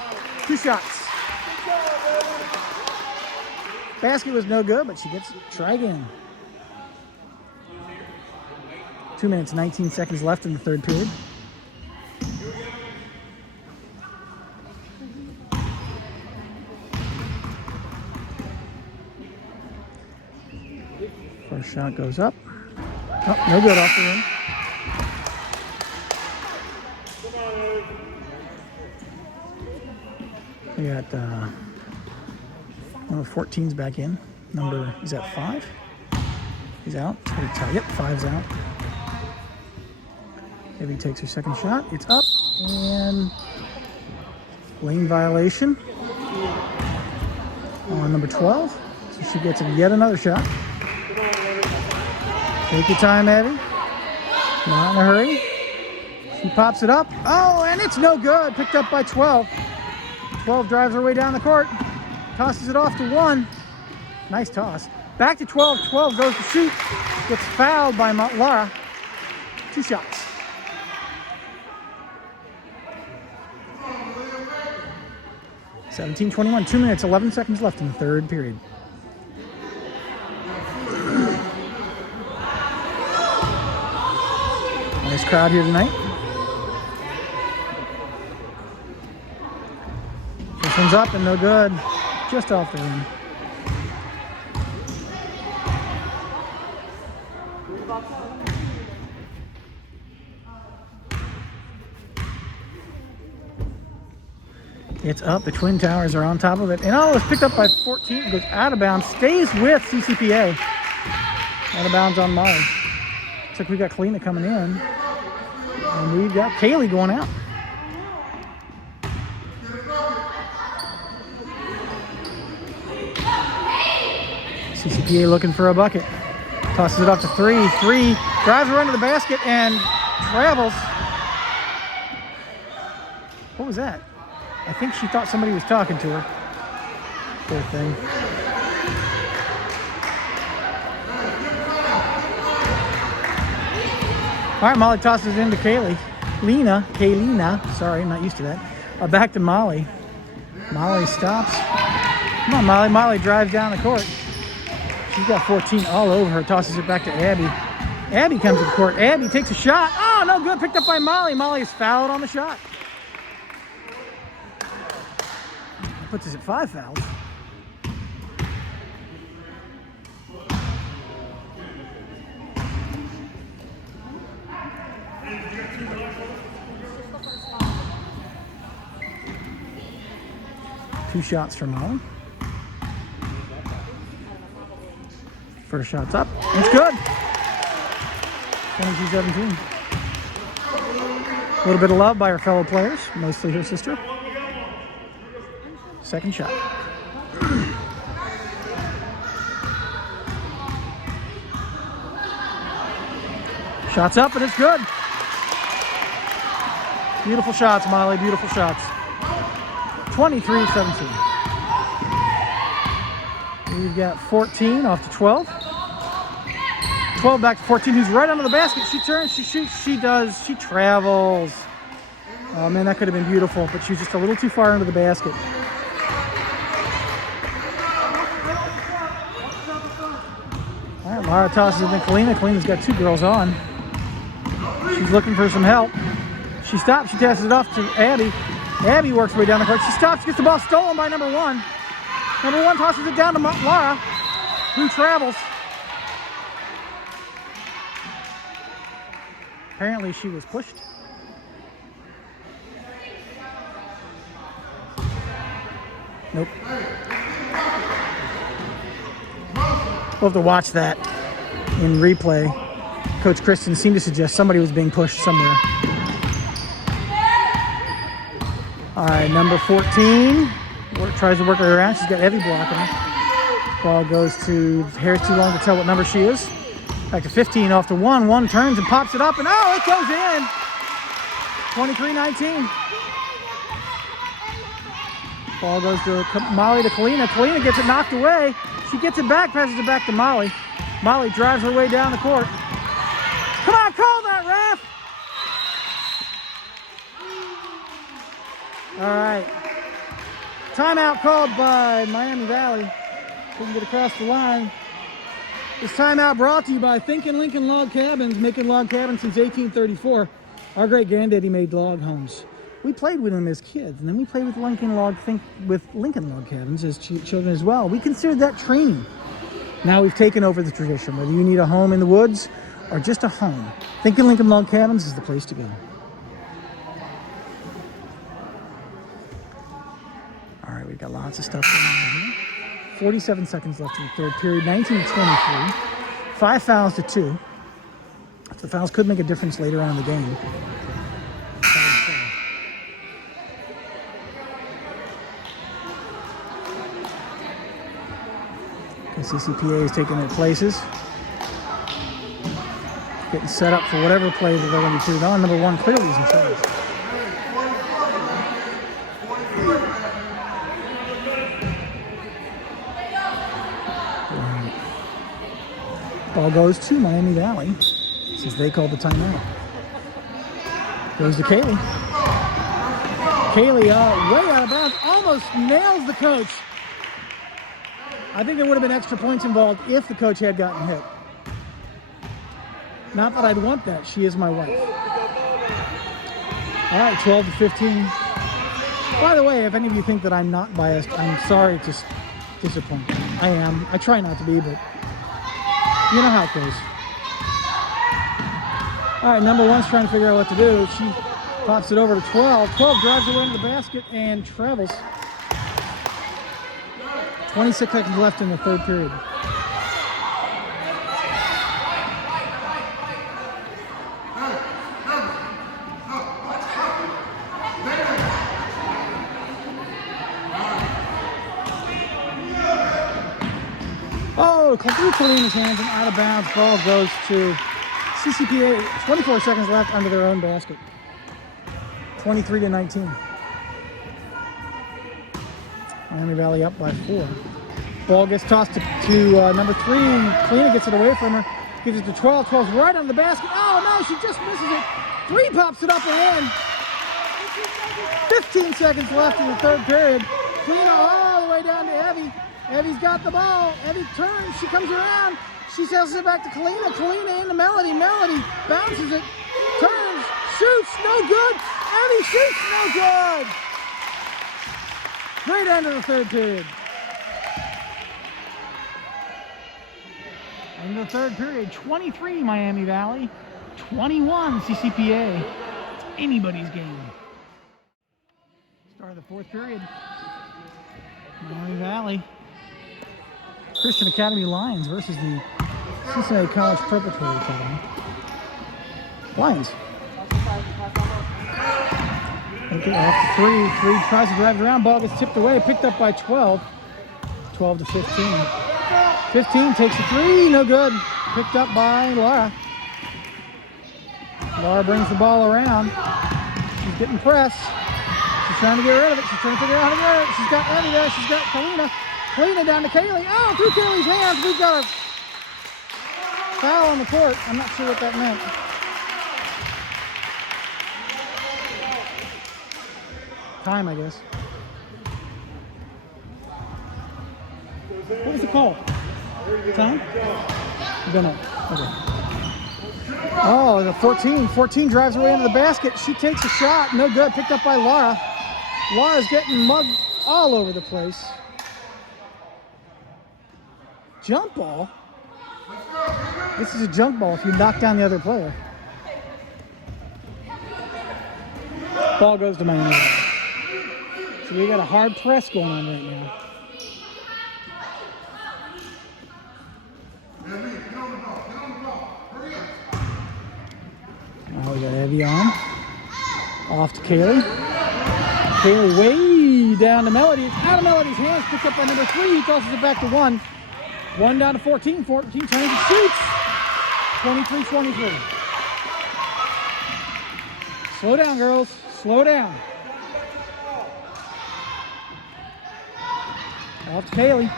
2 shots. Basket was no good, but she gets try again. 2 minutes, 19 seconds left in the third period. First shot goes up. Oh, no good off the rim. We got number 14's back in. Is that 5? He's out. It's pretty tight. Yep, 5's out. Evie takes her second shot. It's up and lane violation on number 12. So she gets yet another shot. Take your time, Abby. Not in a hurry. She pops it up. Oh, and it's no good. Picked up by 12. 12 drives her way down the court. Tosses it off to 1. Nice toss. Back to 12. 12 goes to shoot. Gets fouled by Laura. 2 shots. (17-21). 2 minutes, 11 seconds left in the third period. Nice crowd here tonight. This one's up and no good. Just off the rim. It's up. The Twin Towers are on top of it. And it's picked up by 14. Goes out of bounds. Stays with CCPA. Out of bounds on Molly. Looks like we got Kalina coming in. And we've got Kaylee going out. CCPA looking for a bucket. Tosses it off to 3. 3. Drives her under the basket and travels. What was that? I think she thought somebody was talking to her. Poor thing. All right, Molly tosses it into Kaylee. Kaylina, sorry, I'm not used to that. Back to Molly. Molly stops. Come on, Molly. Molly drives down the court. She's got 14 all over her, tosses it back to Abby. Abby comes to the court. Abby takes a shot. Oh, no good. Picked up by Molly. Molly is fouled on the shot. That puts us at 5 fouls. Two shots for Molly. First shot's up. It's good. 22-17. A little bit of love by her fellow players, mostly her sister. Second shot. Shot's up and it's good. Beautiful shots, Molly. Beautiful shots. 23-17. We've got 14 off to 12. 12 back to 14, who's right under the basket. She turns, she shoots, she does, she travels. Oh man, that could have been beautiful, but she's just a little too far into the basket. All right, Lara tosses it to Kalina. Kalina's got two girls on. She's looking for some help. She stops, she passes it off to Abby. Abby works her way down the court. She stops, gets the ball stolen by number one. Number one tosses it down to Lara, who travels. Apparently she was pushed. Nope. We'll have to watch that in replay. Coach Kristen seemed to suggest somebody was being pushed somewhere. All right, number 14 tries to work her around. She's got Evie blocking her. Ball goes to, hair's too long to tell what number she is. Back to 15 off to 1. 1 turns and pops it up, and oh, it goes in. 23-19. Ball goes to Molly to Kalina. Kalina gets it knocked away. She gets it back, passes it back to Molly. Molly drives her way down the court. Come on, call that, ref! All right. Timeout called by Miami Valley. Couldn't get across the line. This timeout brought to you by Thinkin' Lincoln Log Cabins, making log cabins since 1834. Our great granddaddy made log homes. We played with them as kids, and then we played with Lincoln Log Cabins as children as well. We considered that training. Now we've taken over the tradition. Whether you need a home in the woods or just a home, Thinkin' Lincoln Log Cabins is the place to go. All right, we've got lots of stuff going on here. 47 seconds left in the third period, 19-23. 5 fouls to 2. The fouls could make a difference later on in the game. Okay, CCPA is taking their places. Getting set up for whatever play that they're going to be putting on. Number 1 clearly is in charge. Ball goes to Miami Valley since they called the timeout. Goes to Kaylee. Kaylee way out of bounds, almost nails the coach. I think there would have been extra points involved if the coach had gotten hit. Not that I'd want that. She is my wife. All right, 12-15. By the way, if any of you think that I'm not biased, I'm sorry to disappoint you. I am. I try not to be, but you know how it goes. All right, number 1's trying to figure out what to do. She pops it over to 12. 12 drives away into the basket and travels. 26 seconds left in the third period. Oh, through Kalina's hands and out of bounds. Ball goes to CCPA. 24 seconds left under their own basket. 23-19. Miami Valley up by 4. Ball gets tossed to number 3. Kalina gets it away from her. Gives it to 12. 12's right on the basket. Oh no, she just misses it. Three, pops it up and in. 15 seconds left in the third period. Kalina all the way down to Evie. Evie's got the ball. Evie turns. She comes around. She sells it back to Kalina. Kalina into Melody. Melody bounces it. Turns. Shoots. No good. Evie shoots. No good. Great end of the third period. In the third period, 23 Miami Valley, 21 CCPA. It's anybody's game. Start of the fourth period. Miami Valley Christian Academy Lions versus the Cincinnati College Preparatory Academy. Lions. Okay, off to three tries to drive around, ball gets tipped away, picked up by 12. 12 to 15. 15 takes a three, no good. Picked up by Laura. Laura brings the ball around. She's getting pressed. She's trying to get rid of it. She's trying to figure out how to get rid of it. She's got Evie there. She's got Kalina. Kalina down to Kaylee. Oh, through Kaylee's hands. We've got a foul on the court. I'm not sure what that meant. Time, I guess. What was the call? Time? I don't know. Okay. Oh, the 14. 14 drives her way into the basket. She takes a shot. No good. Picked up by Laura. Laura's getting mugged all over the place. Jump ball? This is a jump ball if you knock down the other player. Ball goes to Miami. So we got a hard press going on right now. Now we got Evie on. Off to Kaylee. Kaylee way down to Melody. It's out of Melody's hands. Picked up by number 3. He tosses it back to 1. 1 down to 14. 14 turns and shoots. 23-23. Slow down, girls. Slow down. Off to Kaylee.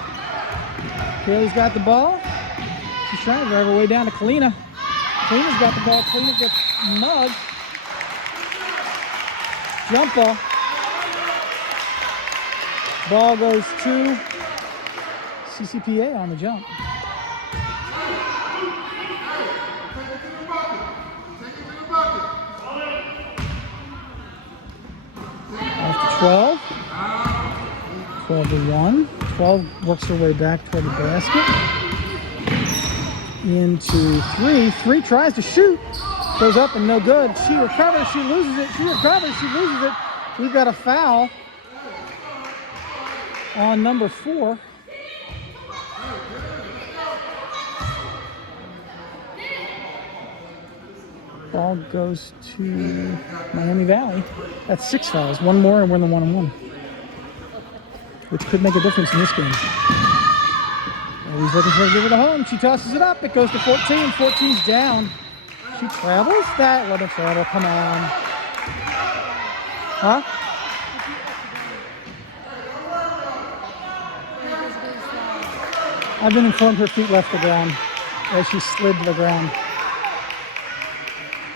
Kaylee's got the ball. She's trying to drive her way down to Kalina. Kalina's got the ball. Kalina gets mugged. Jump ball. Ball goes to CCPA on the jump. Off to 12. 12 to 1. 12 works her way back toward the basket. Into 3. 3 tries to shoot. Goes up and no good. She recovers. She loses it. She recovers. She loses it. We've got a foul on number 4. Ball goes to Miami Valley. That's 6 fouls. 1 more and we're in the 1-on-1. Which could make a difference in this game. He's looking for a give it a home. She tosses it up. It goes to 14. 14's down. She travels? That wasn't a travel. Come on. Huh? I've been informed her feet left the ground as she slid to the ground.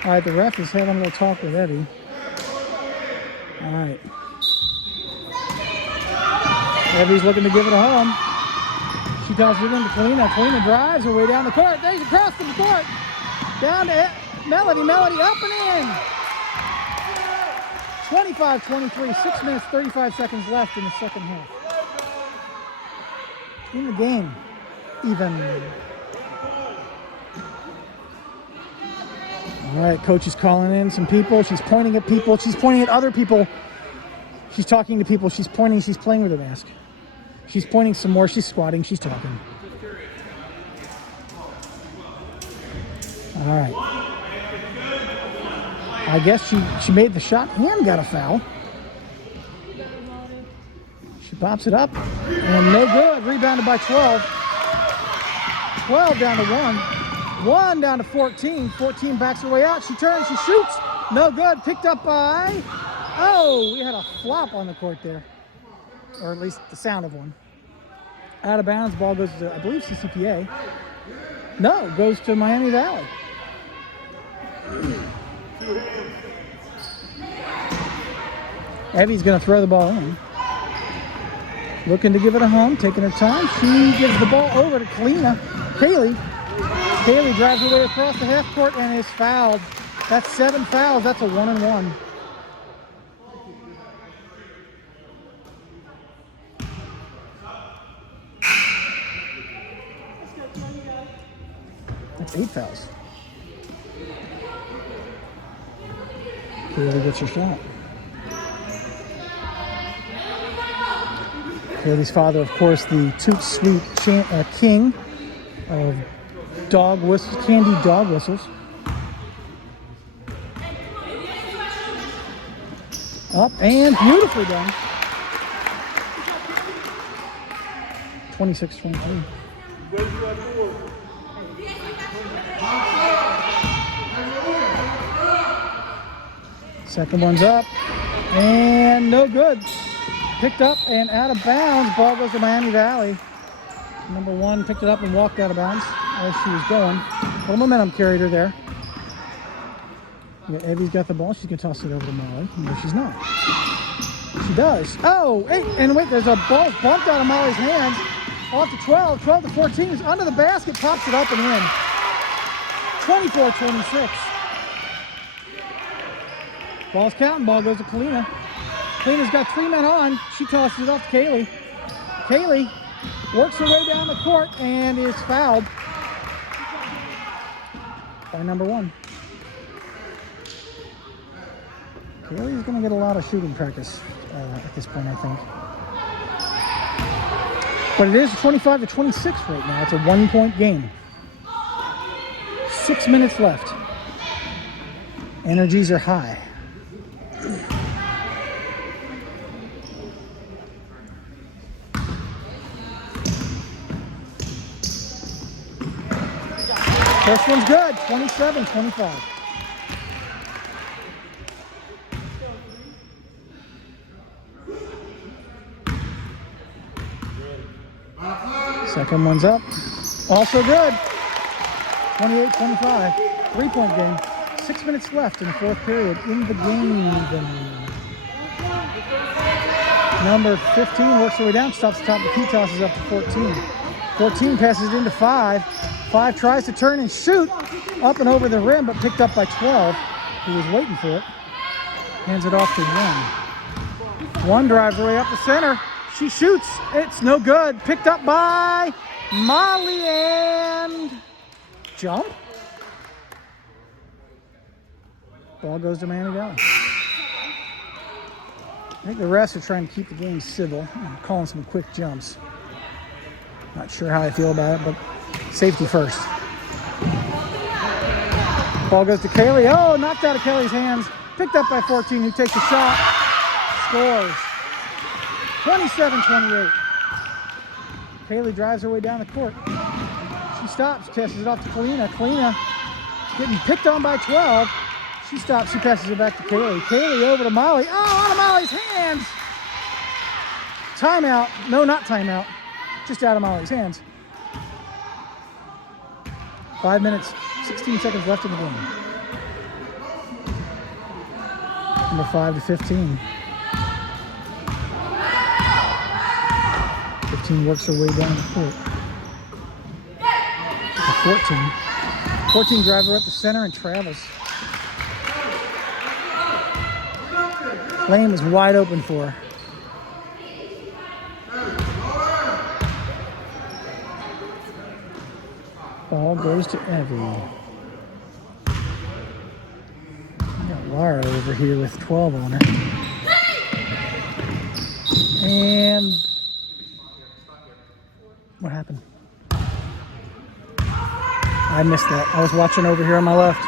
All right, the ref is having a little talk with Evie. All right. Evie's looking to give it a home. She tosses it into Kalina. Kalina drives her way down the court. There's across the court. Down to Melody. Melody up and in. 25-23. 6 minutes, 35 seconds left in the second half. In the game, even. All right, coach is calling in some people. She's pointing at people. She's pointing at other people. She's talking to people. She's pointing. She's playing with her mask. She's pointing some more. She's squatting. She's talking. All right. I guess she made the shot and got a foul. She pops it up and no good. Rebounded by 12. 12 down to 1. 1 down to 14. 14 backs her way out. She turns. She shoots. No good. Picked up by... Oh, we had a flop on the court there. Or at least the sound of one. Out of bounds, ball goes to, I believe, CCPA. No, goes to Miami Valley. Evie's going to throw the ball in. Looking to give it a home, taking her time. She gives the ball over to Kalina. Kaylee drives her way across the half court and is fouled. That's 7 fouls. That's a 1-and-1. That's 8 fouls. Kaylee gets her shot. Kaylee's father, of course, the Toot Sweet king of dog whistles, candied dog whistles. Up and beautifully done. 26-23. Second one's up and no good. Picked up and out of bounds. Ball goes to Miami Valley. Number 1 picked it up and walked out of bounds as she was going. A little momentum carried her there. Yeah, Evie's got the ball. She's going to toss it over to Molly. No, she's not. She does. Oh, and wait, there's a ball bumped out of Molly's hands. Off to 12 to 14. It's under the basket, pops it up and in. 24-26. Ball's counting. Ball goes to Kalina. Kalina's got 3 men on. She tosses it off to Kaylee. Kaylee works her way down the court and is fouled by number 1. Kaylee's going to get a lot of shooting practice at this point, I think. But it is 25-26 right now. It's a 1-point game. 6 minutes left. Energies are high. First one's good, 27-25. Second one's up, also good, 28-25. 3-point game, 6 minutes left in the 4th period in the game. Number 15 works her way down, stops the top of the key, tosses up to 14. 14 passes it into 5. 5 tries to turn and shoot up and over the rim, but picked up by 12, who was waiting for it. Hands it off to 1. 1 drives her way up the center. She shoots. It's no good. Picked up by Molly and jump. Ball goes to Miami Valley. I think the refs are trying to keep the game civil. I'm calling some quick jumps. Not sure how I feel about it, but safety first. Ball goes to Kaylee. Oh, knocked out of Kelly's hands. Picked up by 14, who takes a shot. Scores. 27-28. Kaylee drives her way down the court. She stops, passes it off to Kalina. Kalina getting picked on by 12. She stops, she passes it back to Kaylee. Kaylee over to Molly. Oh, out of Molly's hands. Timeout. No, not timeout. Just out of Molly's hands. 5 minutes, 16 seconds left in the game. Number 5-15. 15 works her way down the court. To 14. 14 drives her up the center and travels. Lane was wide open for her. Ball goes to Evie. We got Laura over here with 12 on her. And what happened? I missed that. I was watching over here on my left.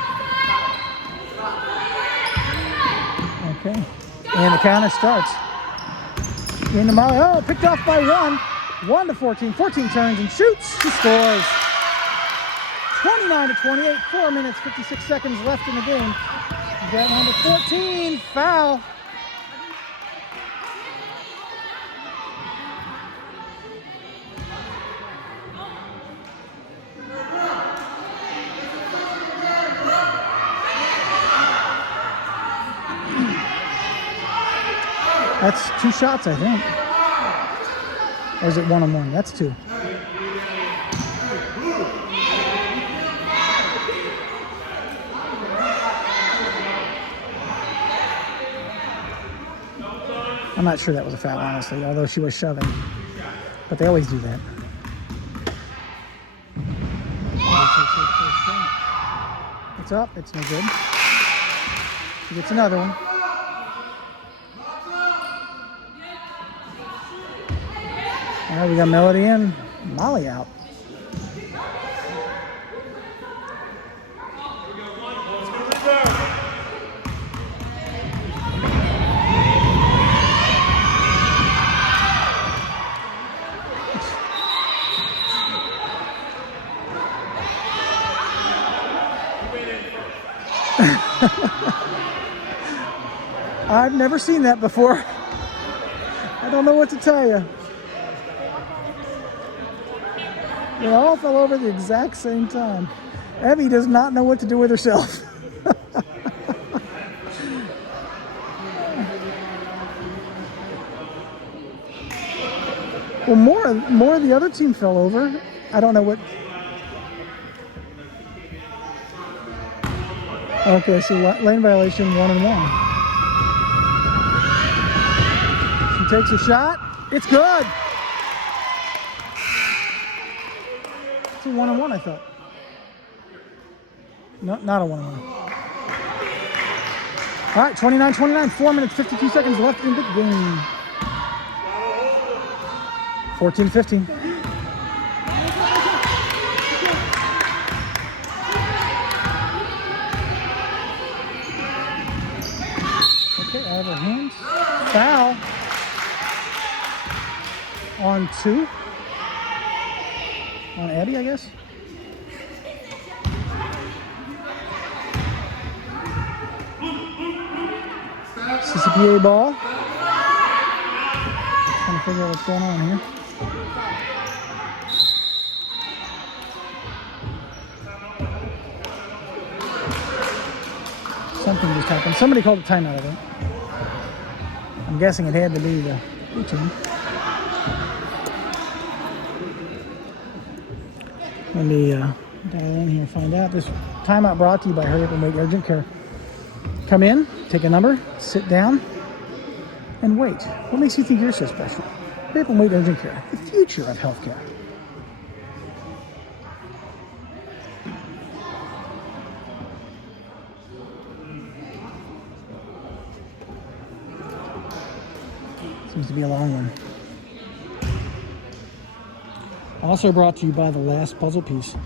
Okay. And the counter starts. Into Molly. Oh, picked off by 1. 1-14. 14 turns and shoots. She scores. 29-28, 4 minutes, 56 seconds left in the game. You got number 14, foul. That's 2 shots, I think. Or is it 1-on-1? That's 2. I'm not sure that was a foul, honestly, although she was shoving. But they always do that. It's up. It's no good. She gets another one. All right, we got Melody in. Molly out. I've never seen that before. I don't know what to tell you. They all fell over at the exact same time. Evie does not know what to do with herself. Well, more of the other team fell over. I don't know what. Okay, so lane violation 1-on-1. She takes a shot. It's good. It's a 1-on-1, I thought. No, not a 1-on-1. All right, 29-29, 4 minutes, 52 seconds left in the game. 14-15. Okay, out of her hands. Foul on 2. On Abby, I guess. CCPA ball. Trying to figure out what's going on here. Something just happened. Somebody called a timeout, I think. I'm guessing it had to be the blue team. Let me dial in here and find out. This timeout brought to you by Hurry Up and Wait Urgent Care. Come in, take a number, sit down, and wait. What makes you think you're so special? Hurry Up and Wait Urgent Care, the future of healthcare. Seems to be a long one. Also brought to you by the last puzzle piece.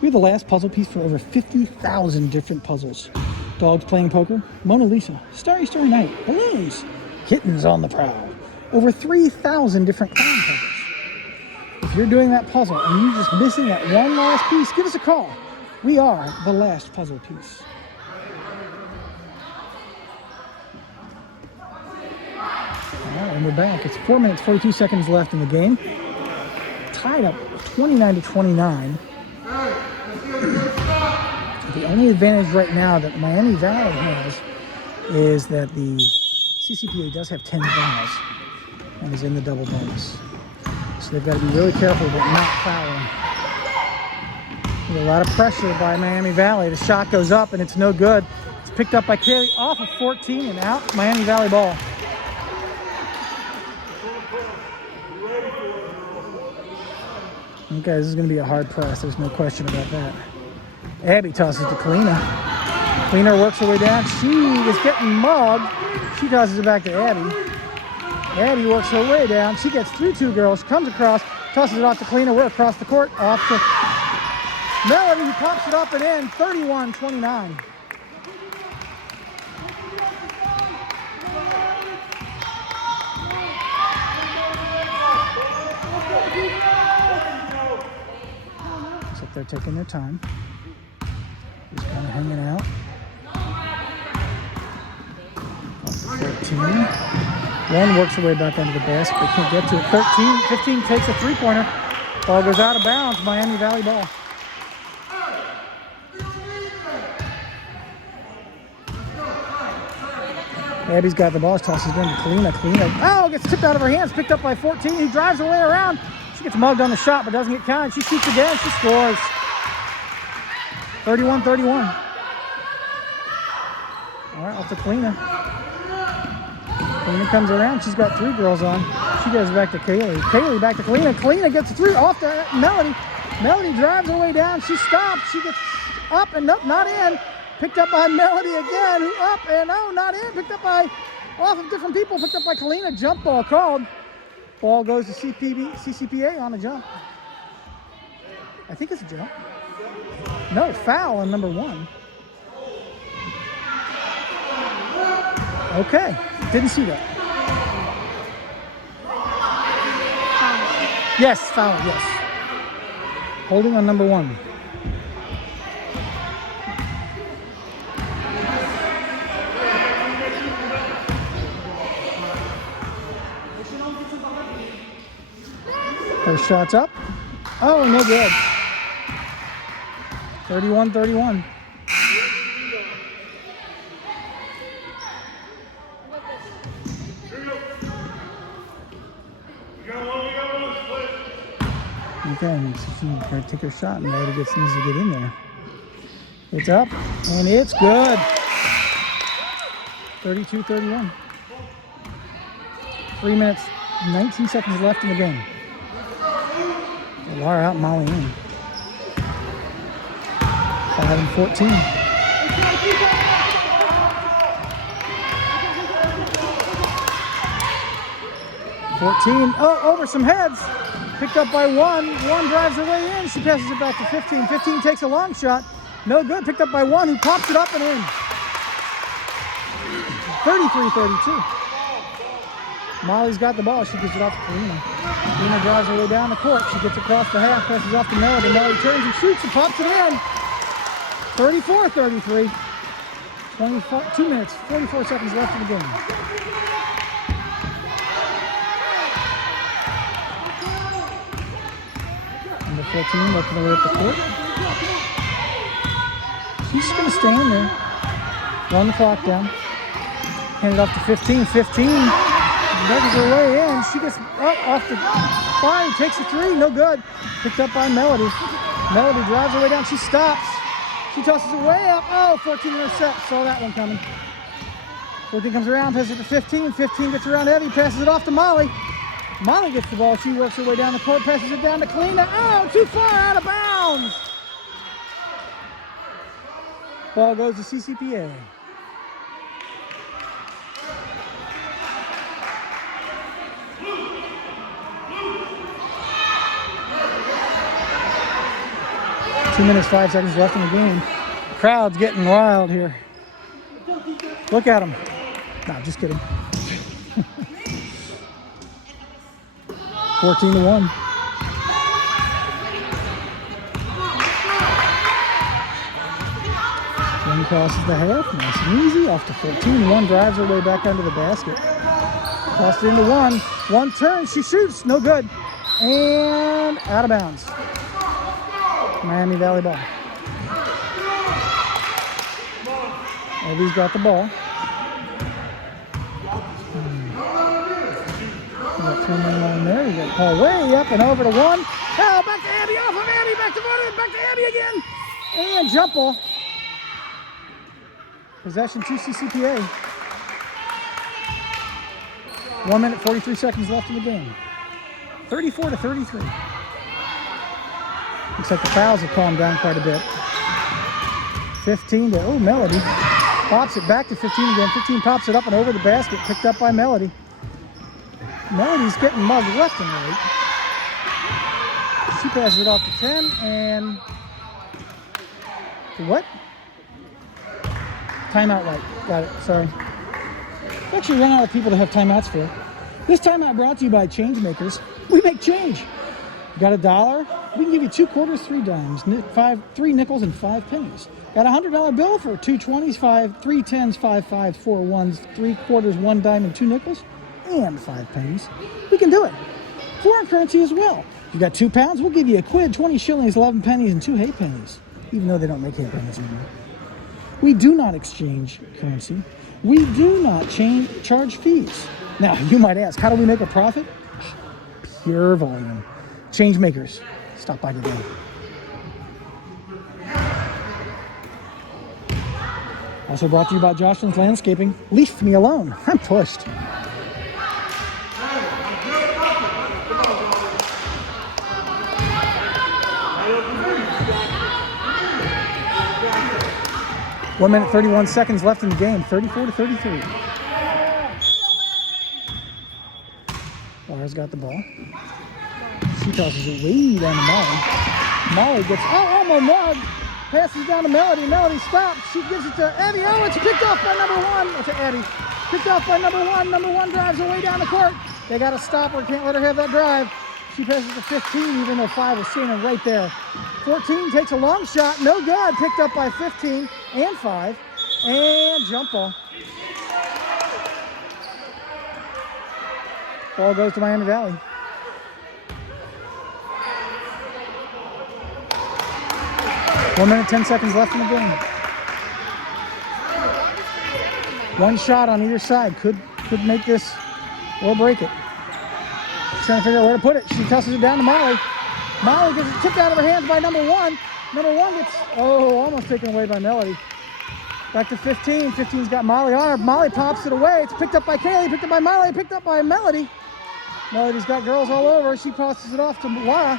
We have the last puzzle piece for over 50,000 different puzzles. Dogs playing poker, Mona Lisa, Starry Starry Night, balloons, kittens on the prowl. Over 3,000 different clown puzzles. If you're doing that puzzle and you're just missing that one last piece, give us a call. We are the last puzzle piece. All right, and we're back. It's 4 minutes, 42 seconds left in the game. Tied up 29-29. The only advantage right now that Miami Valley has is that the CCPA does have 10 fouls and is in the double bonus. So they've got to be really careful about not fouling. There's a lot of pressure by Miami Valley. The shot goes up and it's no good. It's picked up by Kaylee off of 14 and out. Miami Valley ball. Okay, this is going to be a hard press. There's no question about that. Abby tosses to Kalina. Kalina works her way down. She is getting mugged. She tosses it back to Abby. Abby works her way down. She gets through 2 girls, comes across, tosses it off to Kalina. We're across the court. Off to Melody, who pops it up and in. 31-29. They're taking their time. Just kind of hanging out. Up to 13. 1 works her way back under the basket. They can't get to it. 15 takes a 3-pointer. Ball goes out of bounds. Miami Valley ball. Abby's got the ball. She tosses it into Kalina. Kalina, gets tipped out of her hands. Picked up by 14. He drives her way around. She gets mugged on the shot, but doesn't get counted. She shoots again. She scores. 31-31. All right, off to Kalina. Kalina comes around. She's got 3 girls on. She goes back to Kaylee. Kaylee back to Kalina. Kalina gets a 3 off to Melody. Melody drives her way down. She stops. She gets up and nope, not in. Picked up by Melody again. Who up and not in. Picked up by off of different people. Picked up by Kalina. Jump ball called. Ball goes to CCPA on a jump. I think it's a jump. No, foul on number 1. Okay, didn't see that. Yes, foul, yes. Holding on number 1. First shot's up. Oh, no good. 31-31. Okay, she's going to take her shot and Melody needs to get in there. It's up and it's good. 32-31. 3 minutes, 19 seconds left in the game. Laura out, Molly in. 5-14. Oh, over some heads. Picked up by 1. 1 drives her way in. She passes it back to 15. 15 takes a long shot. No good. Picked up by 1 who pops it up and in. 33-32. Molly's got the ball. She gives it off to Kalina. Kalina drives her way down the court. She gets across the half, passes off to Melody. Melody turns and shoots and pops it in. 34-33. 2 minutes, 44 seconds left in the game. Number 14 working her way up the court. She's just going to stand there. Run the clock down. Hand it off to 15. 15. Beggars her way in. She gets up off the 5, takes a 3, no good. Picked up by Melody. Melody drives her way down. She stops. She tosses it way up. Oh, 14 intercept. Saw that one coming. 14 comes around, passes it to 15. 15 gets around Evie, passes it off to Molly. Molly gets the ball. She works her way down the court, passes it down to Kalina. Oh, too far out of bounds. Ball goes to CCPA. Two minutes, 5 seconds left in the game. Crowd's getting wild here. Look at them. No, just kidding. 14-1. One crosses the half, nice and easy. Off to 14. 1 drives her way back under the basket. Tossed into 1. 1 turn, she shoots, no good. And out of bounds. Miami Valley ball. Evie's got the ball. We got 3 men on there. We got Paul way up and over to 1. Oh, back to Abby, off of Abby, back to Moda, back to Abby again. And jump ball. Possession to CCPA. 1 minute, 43 seconds left in the game. 34-33. Looks like the fouls have calmed down quite a bit. 15 to, Melody. Pops it back to 15 again. 15 pops it up and over the basket. Picked up by Melody. Melody's getting mugged left and right. She passes it off to 10 and... to what? Timeout light. Got it. Sorry. We actually run out of people to have timeouts for. This timeout brought to you by Change Makers. We make change. You got $1? We can give you 2 quarters, 3 dimes, 3 nickels, and 5 pennies. Got a $100 bill for 2 20s, 3 10s, 5 5s, 4 1s, 3 quarters, 1 dime, and 2 nickels, and 5 pennies. We can do it. Foreign currency as well. If you got £2, we'll give you a quid, 20 shillings, 11 pennies, and 2 halfpennies, even though they don't make halfpennies anymore. We do not exchange currency. We do not charge fees. Now, you might ask, how do we make a profit? Pure volume. Change makers. Stop by today. Also brought to you by Jocelyn's Landscaping. Leave me alone. I'm pushed. One minute, 31 seconds left in the game. 34-33. Laura's got the ball. She tosses it way down to Molly. Molly gets, almost mugged. Passes down to Melody. Melody stops. She gives it to Eddie. Oh, it's picked off by number one. It's Eddie. Picked off by number one. Number one drives her way down the court. They got to stop her. Can't let her have that drive. She passes to 15, even though 5 was standing right there. 14 takes a long shot. No good. Picked up by 15 and 5. And jump ball. Ball goes to Miami Valley. One minute, 10 seconds left in the game. One shot on either side could make this or break it. She's trying to figure out where to put it. She tosses it down to Molly. Molly gets it tipped out of her hands by number one. Number one gets, almost taken away by Melody. Back to 15. 15's got Molly on her. Molly pops it away. It's picked up by Kaylee, picked up by Molly, picked up by Melody. Melody's got girls all over. She passes it off to Laura.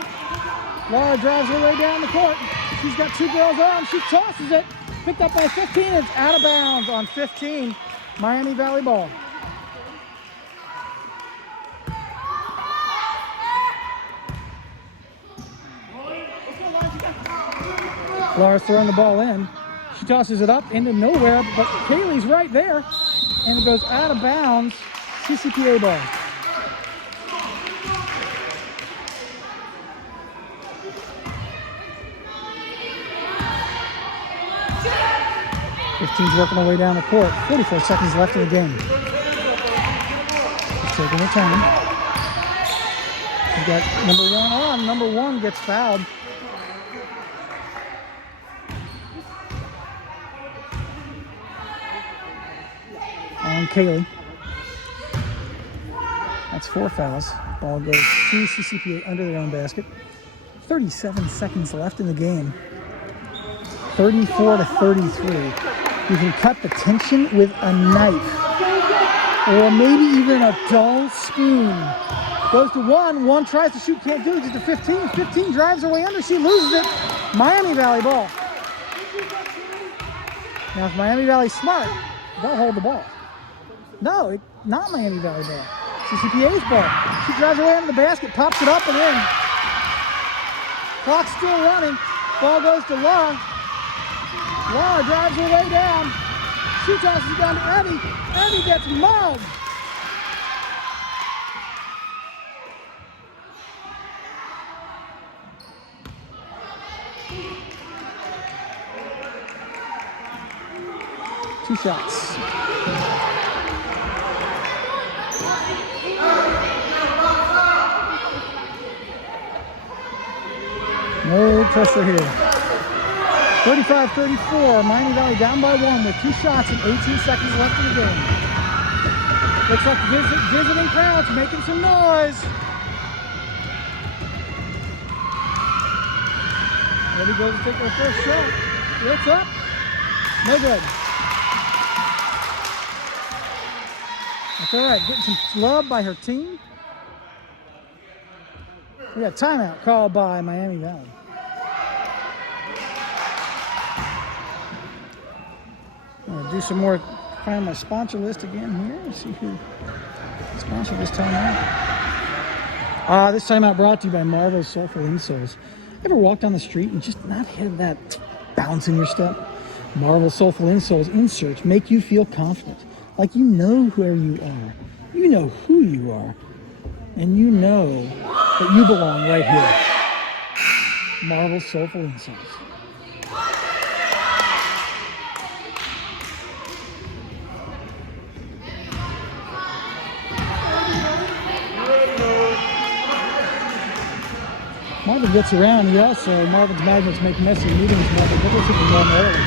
Laura drives her way down the court. She's got 2 girls on. She tosses it. Picked up by 15. It's out of bounds on 15. Miami Valley ball. Laura's throwing the ball in. She tosses it up into nowhere, but Kaylee's right there. And it goes out of bounds. CCPA ball. Team's working their way down the court. 44 seconds left in the game. She's taking her time. We've got number one on. Number one gets fouled. On Kaylee. That's 4 fouls. Ball goes to CCPA under their own basket. 37 seconds left in the game. 34-33. You can cut the tension with a knife or maybe even a dull spoon. Goes to one tries to shoot, can't do it. Gets to 15. 15 drives her way under. She loses it. Miami Valley ball. Now, if Miami Valley's smart, they'll hold the ball. No, not Miami Valley ball. CCPA's ball. She drives her way under the basket, pops it up and in. Clock's still running. Ball goes to Laura. Laura drives her way down. She tosses it down to Evie. Evie gets mugged. Two shots. No pressure here. 35-34, Miami Valley down by 1 with 2 shots and 18 seconds left in the game. Looks like visiting crowds making some noise. Ready goes to take her first shot. It's up. No good. That's all right. Getting some love by her team. We got timeout called by Miami Valley. I'm going to do some more, find my sponsor list again here. Let's see who sponsored this timeout. This timeout brought to you by Marvel's Soulful Insoles. Ever walk down the street and just not have that bounce in your step? Marvel's Soulful Insoles inserts make you feel confident, like you know where you are, you know who you are, and you know that you belong right here. Marvel's Soulful Insoles. Marvin gets around. He also, Marvin's magnets make messy meetings. Marvin gets it and run early.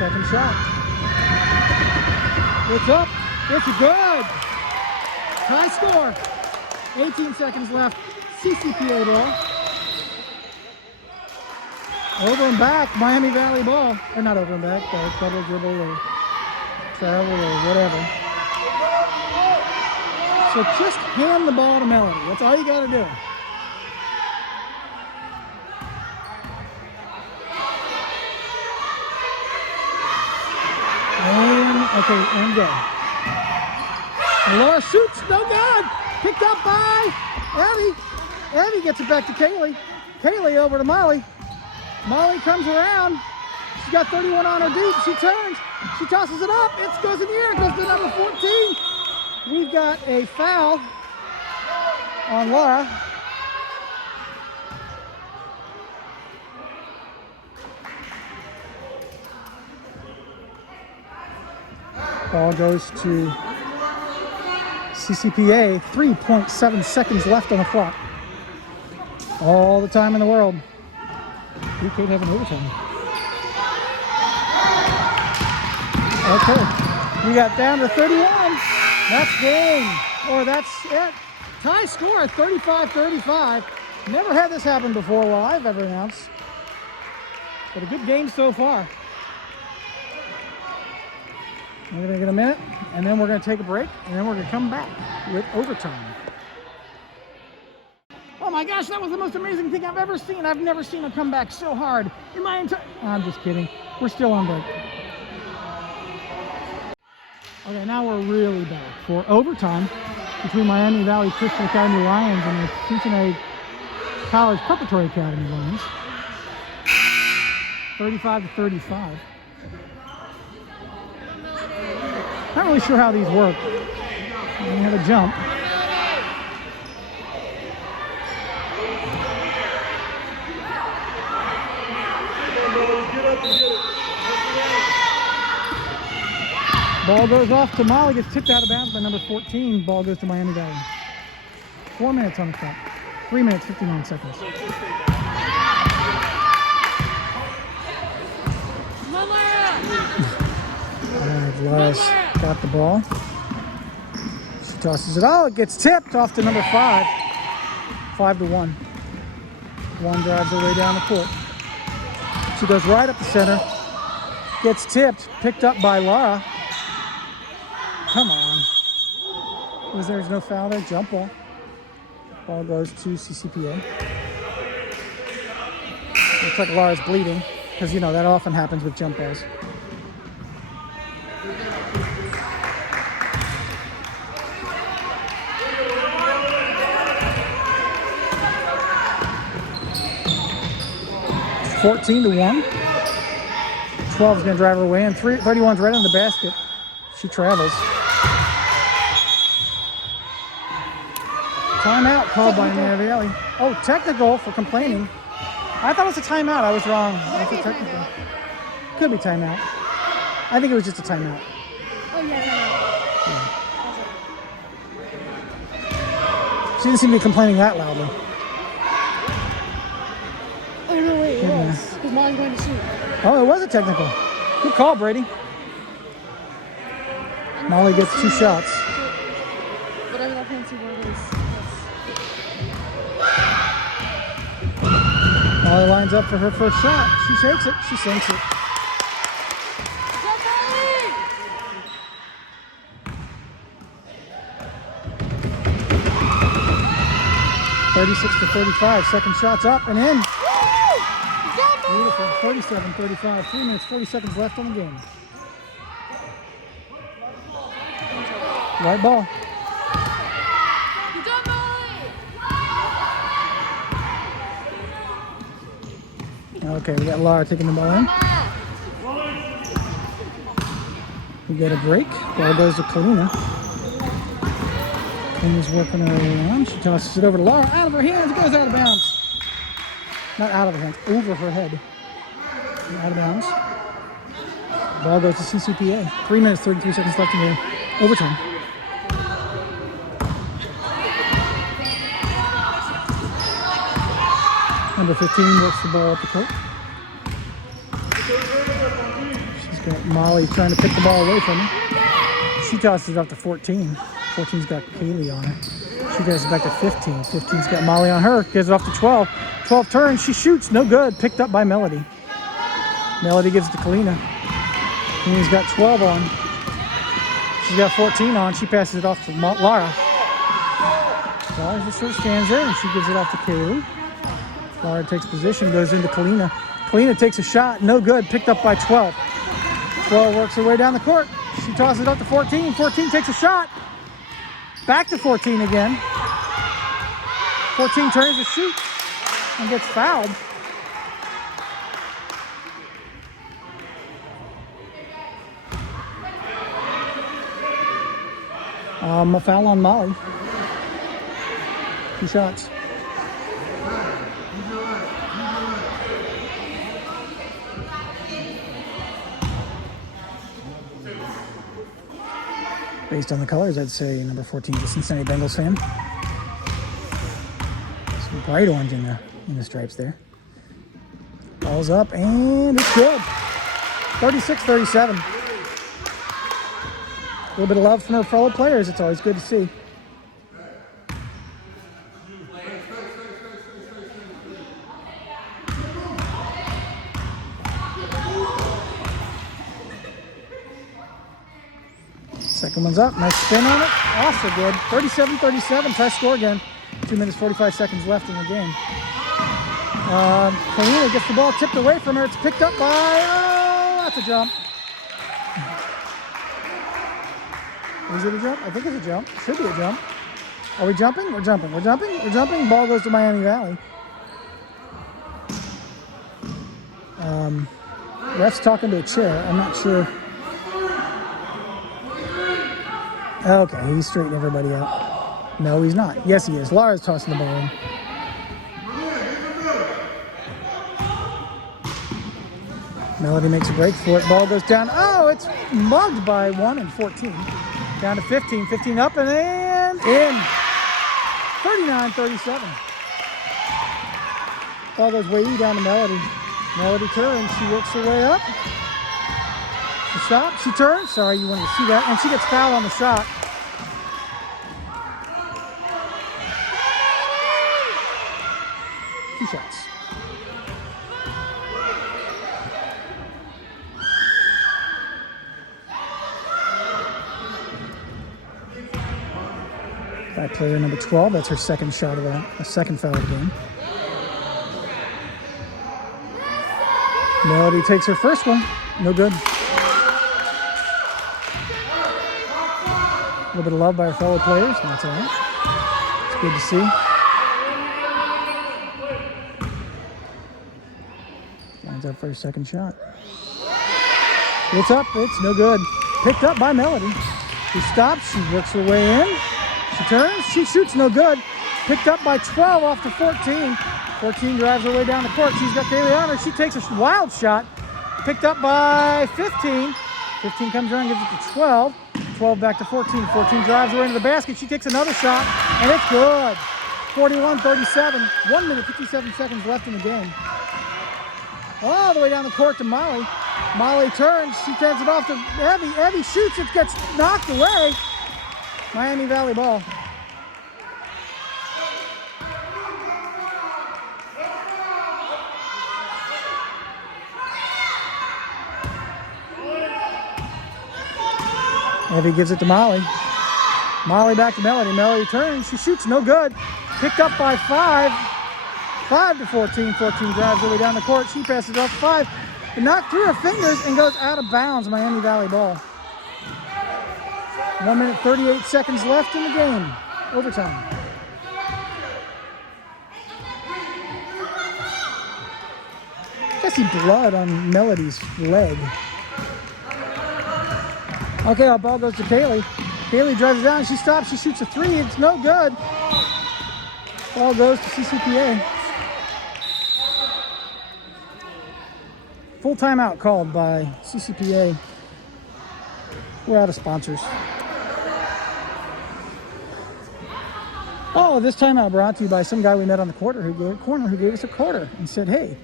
Second shot. It's up. It's good. High score. 18 seconds left. CCPA ball. Over and back. Miami Valley ball. Or not over and back. Double dribble or travel or whatever. So just hand the ball to Melody. That's all you got to do. And go. And Laura shoots. No good. Picked up by Abby. Abby gets it back to Kaylee. Kaylee over to Molly. Molly comes around. She's got 31 on her deep. She turns. She tosses it up. It goes in the air. It goes to number 14. We've got a foul on Laura. Ball goes to CCPA. 3.7 seconds left on the clock. All the time in the world. We could have an overtime. Okay. We got down to 31. That's game. Or that's it. Tie score at 35-35. Never had this happen before while I've ever announced. But a good game so far. We're going to get a minute, and then we're going to take a break, and then we're going to come back with overtime. Oh my gosh, that was the most amazing thing I've ever seen. I've never seen a comeback so hard in my entire... I'm just kidding. We're still on break. Okay, now we're really back for overtime between Miami Valley Christian Academy Lions and the Cincinnati College Preparatory Academy Lions. 35-35. Not really sure how these work. We have a jump. Ball goes off to Molly, gets tipped out of bounds by number 14. Ball goes to Miami Valley. 4 minutes on the clock. 3 minutes, 59 seconds. Laura's got the ball. She tosses it. Oh, it gets tipped off to number 5. 5-1. One drives her way down the court. She goes right up the center. Gets tipped. Picked up by Laura. Come on. There's no foul there. Jump ball. Ball goes to CCPA. Looks like Laura's bleeding. Because, you know, that often happens with jump balls. It's 14-1. 12 is going to drive her away, and 31's right on the basket. She travels. Timeout called by Miami Valley. Oh, technical for complaining. I thought it was a timeout. I was wrong. It's a technical. Could be timeout. I think it was just a timeout. Oh, yeah, Yeah. She didn't seem to be complaining that loudly. Oh, no, wait, it was. Because Molly's going to shoot. Oh, it was a technical. Good call, Brady. Molly gets 2 shots. Whatever that fancy word is. Yes. Molly lines up for her first shot. She shakes it. She sinks it. 36-35. Second shot's up and in. Beautiful. 37-35. 3 minutes, 40 seconds left on the game. Right ball. Okay, we got Laura taking the ball in. We get a break. Ball goes to Kalina. Kalina's working her around. She tosses it over to Laura. Out of her hands. It goes out of bounds. Not out of her hands. Over her head. Out of bounds. Ball goes to CCPA. 3 minutes, 33 seconds left in the overtime. Number 15 works the ball up the court. She's Okay, Molly trying to pick the ball away from her. She tosses it up to 14. 14's got Kaylee on her. She does it back to 15. 15's got Molly on her. Gives it off to 12. 12 turns. She shoots. No good. Picked up by Melody. Melody gives it to Kalina. Kalina's got 12 on. She's got 14 on. She passes it off to Lara. Lara just sort of stands there and she gives it off to Kaylee. Lara takes position, goes into Kalina. Kalina takes a shot. No good. Picked up by 12. 12 works her way down the court. She tosses it up to 14. 14 takes a shot. Back to 14 again. 14 turns to shoot and gets fouled. A foul on Molly. 2 shots. Based on the colors, I'd say number 14 is a Cincinnati Bengals fan. Some bright orange in the stripes there. Ball's up and it's good. 36-37. A little bit of love from her fellow players. It's always good to see. Second one's up. Nice spin on it. Also good. 37-37. Try to score again. 2 minutes, 45 seconds left in the game. Kalina gets the ball tipped away from her. It's picked up by... Oh, that's a jump. Is it a jump? I think it's a jump. Should be a jump. Are we jumping? We're jumping. We're jumping. We're jumping. Ball goes to Miami Valley. Ref's talking to a chair. I'm not sure. Okay, he's straightening everybody out. No, he's not. Yes, he is. Lara's tossing the ball in. Melody makes a break for it. Ball goes down. Oh, it's mugged by 1 and 14. Down to 15. 15 up and in. 39-37. Ball goes way down to Melody. Melody turns. She works her way up. She stops. She turns. Sorry, you wanted to see that. And she gets fouled on the shot. Two shots. By player number 12, that's her second shot of a second foul of the game. Melody takes her first one. No good. A little bit of love by her fellow players. That's all right. It's good to see. Lines up for her second shot. It's up. It's no good. Picked up by Melody. She stops. She works her way in. She turns. She shoots. No good. Picked up by 12 off to 14. 14 drives her way down the court. She's got Kaylee on her. She takes a wild shot. Picked up by 15. 15 comes around and gives it to 12. 12 back to 14. 14 drives her into the basket. She takes another shot, and it's good. 41-37. 1 minute, 57 seconds left in the game. All the way down the court to Molly. Molly turns. She turns it off to Evie. Evie shoots. It gets knocked away. Miami Valley ball. Evie gives it to Molly. Molly back to Melody. Melody turns. She shoots. No good. Picked up by 5. 5 to 14. 14 drives her way down the court. She passes off 5. But knocked through her fingers and goes out of bounds. Miami Valley ball. 1 minute, 38 seconds left in the game. Overtime. I see blood on Melody's leg. Okay, our ball goes to Kaylee. Kaylee drives it down. She stops. She shoots a 3. It's no good. Ball goes to CCPA. Full timeout called by CCPA. We're out of sponsors. Oh, this timeout brought to you by some guy we met on the corner who gave us a quarter and said, hey,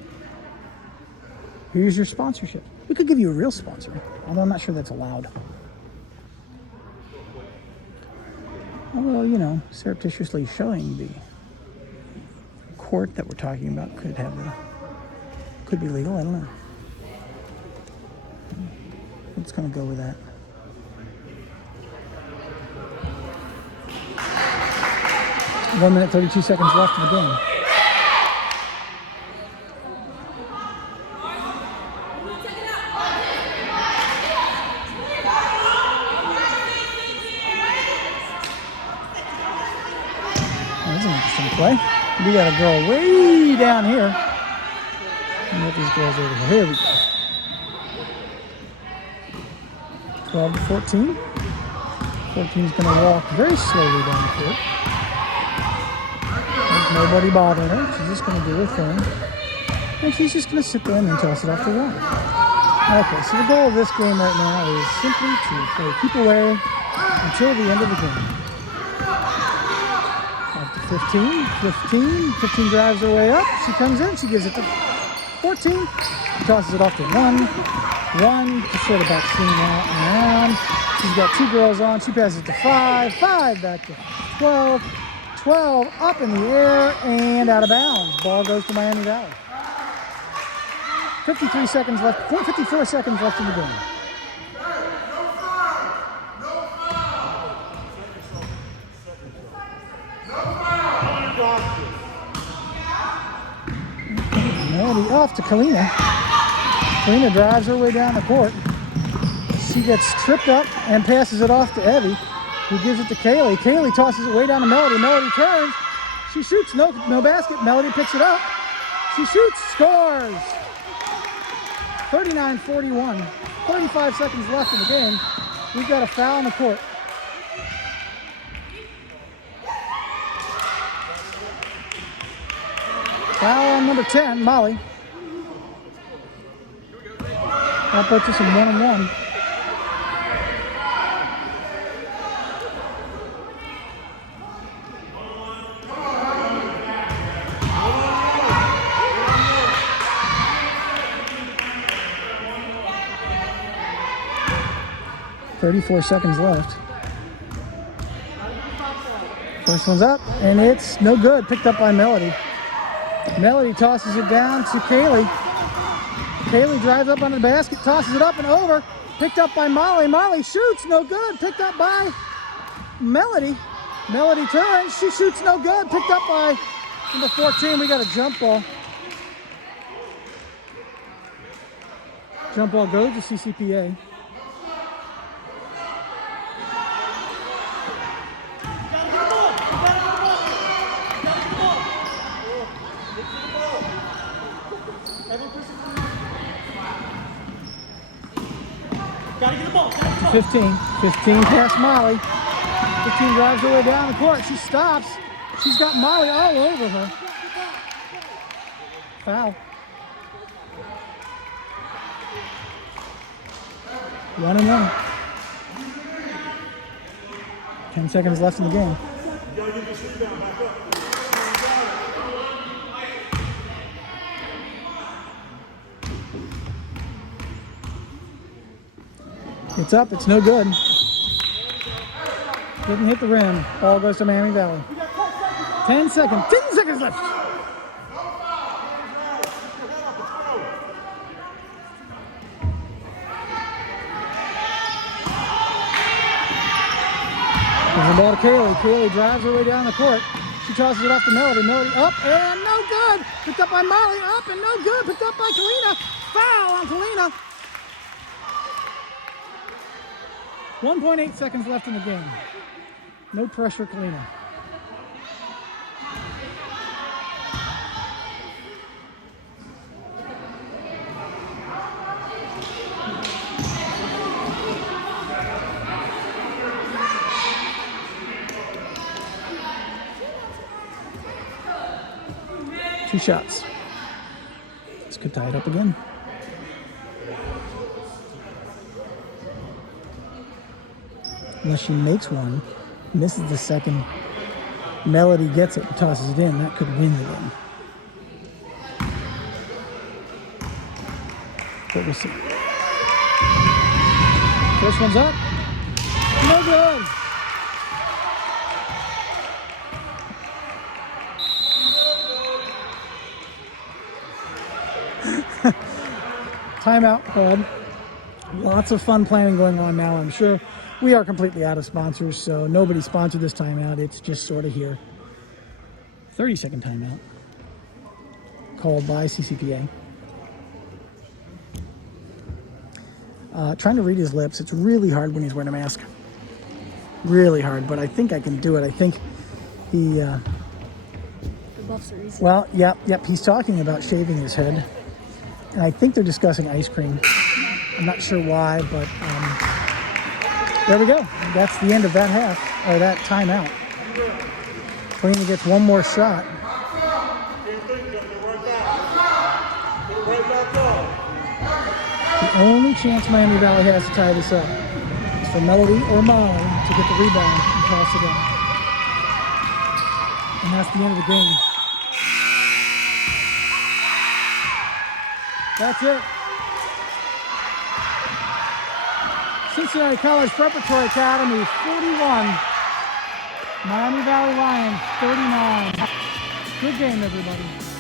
here's your sponsorship. We could give you a real sponsor, although I'm not sure that's allowed. Although, you know, surreptitiously showing the court that we're talking about could be legal. I don't know. It's gonna go with that. One minute, 32 seconds left in the game. That's an interesting play. We got a girl way down here. And get these girls over here. Here we go. 12 to 14. 14 is going to walk very slowly down the court. There's nobody bothering her. She's just going to do her thing. And she's just going to sit there and then toss it off the wall. Okay, so the goal of this game right now is simply to play keep away until the end of the game. Up to 15 drives her way up. She comes in, she gives it to 14. She tosses it off to 1. Just sort of back swinging out and around. She's got 2 girls on. She passes it to 5. 5 back to 12. 12 up in the air and out of bounds. Ball goes to Miami Valley. 54 seconds left in the game. Melody off to Kalina. Kalina drives her way down the court. She gets tripped up and passes it off to Evie, who gives it to Kaylee. Kaylee tosses it way down to Melody. Melody turns. She shoots. No basket. Melody picks it up. She shoots. Scores. 39-41. 35 seconds left in the game. We've got a foul on the court. Foul on number 10, Molly. That puts us in 1-1. .34 seconds left. First one's up, and it's no good. Picked up by Melody. Melody tosses it down to Kaylee. Kaylee drives up under the basket, tosses it up and over. Picked up by Molly. Molly shoots, no good. Picked up by Melody. Melody turns, she shoots, no good. Picked up by number 14. We got a jump ball. Jump ball goes to CCPA. Gotta get the ball. 15 past Molly. 15 drives her way down the court. She stops. She's got Molly all over her. Foul. 1-1. 10 seconds left in the game. It's up, it's no good. Didn't hit the rim. Ball goes to Miami Valley. 10 seconds left. There's the ball to Kaylee. Kaylee drives her way down the court. She tosses it off to Melody. Melody up and no good. Picked up by Molly. Up and no good. Picked up by Kalina. Foul on Kalina. 1.8 seconds left in the game. No pressure, Kalina. Two shots. This could tie it up again. Unless she makes one, misses the second, Melody gets it and tosses it in, that could win the game. But we'll see. First one's up. No good. Timeout, Bud. Lots of fun planning going on now. I'm sure we are completely out of sponsors, so nobody sponsored this timeout. It's just sort of here. 30-second timeout called by CCPA. Trying to read his lips. It's really hard when he's wearing a mask. Really hard, but I think I can do it. I think he... The buffs are easy. Well, yep. He's talking about shaving his head. And I think they're discussing ice cream. I'm not sure why, but there we go. That's the end of that half, or that timeout. Colina gets one more shot. The only chance Miami Valley has to tie this up is for Melody or Molly to get the rebound and toss it in. And that's the end of the game. That's it. Cincinnati College Preparatory Academy 41. Miami Valley Lions 39. Good game, everybody.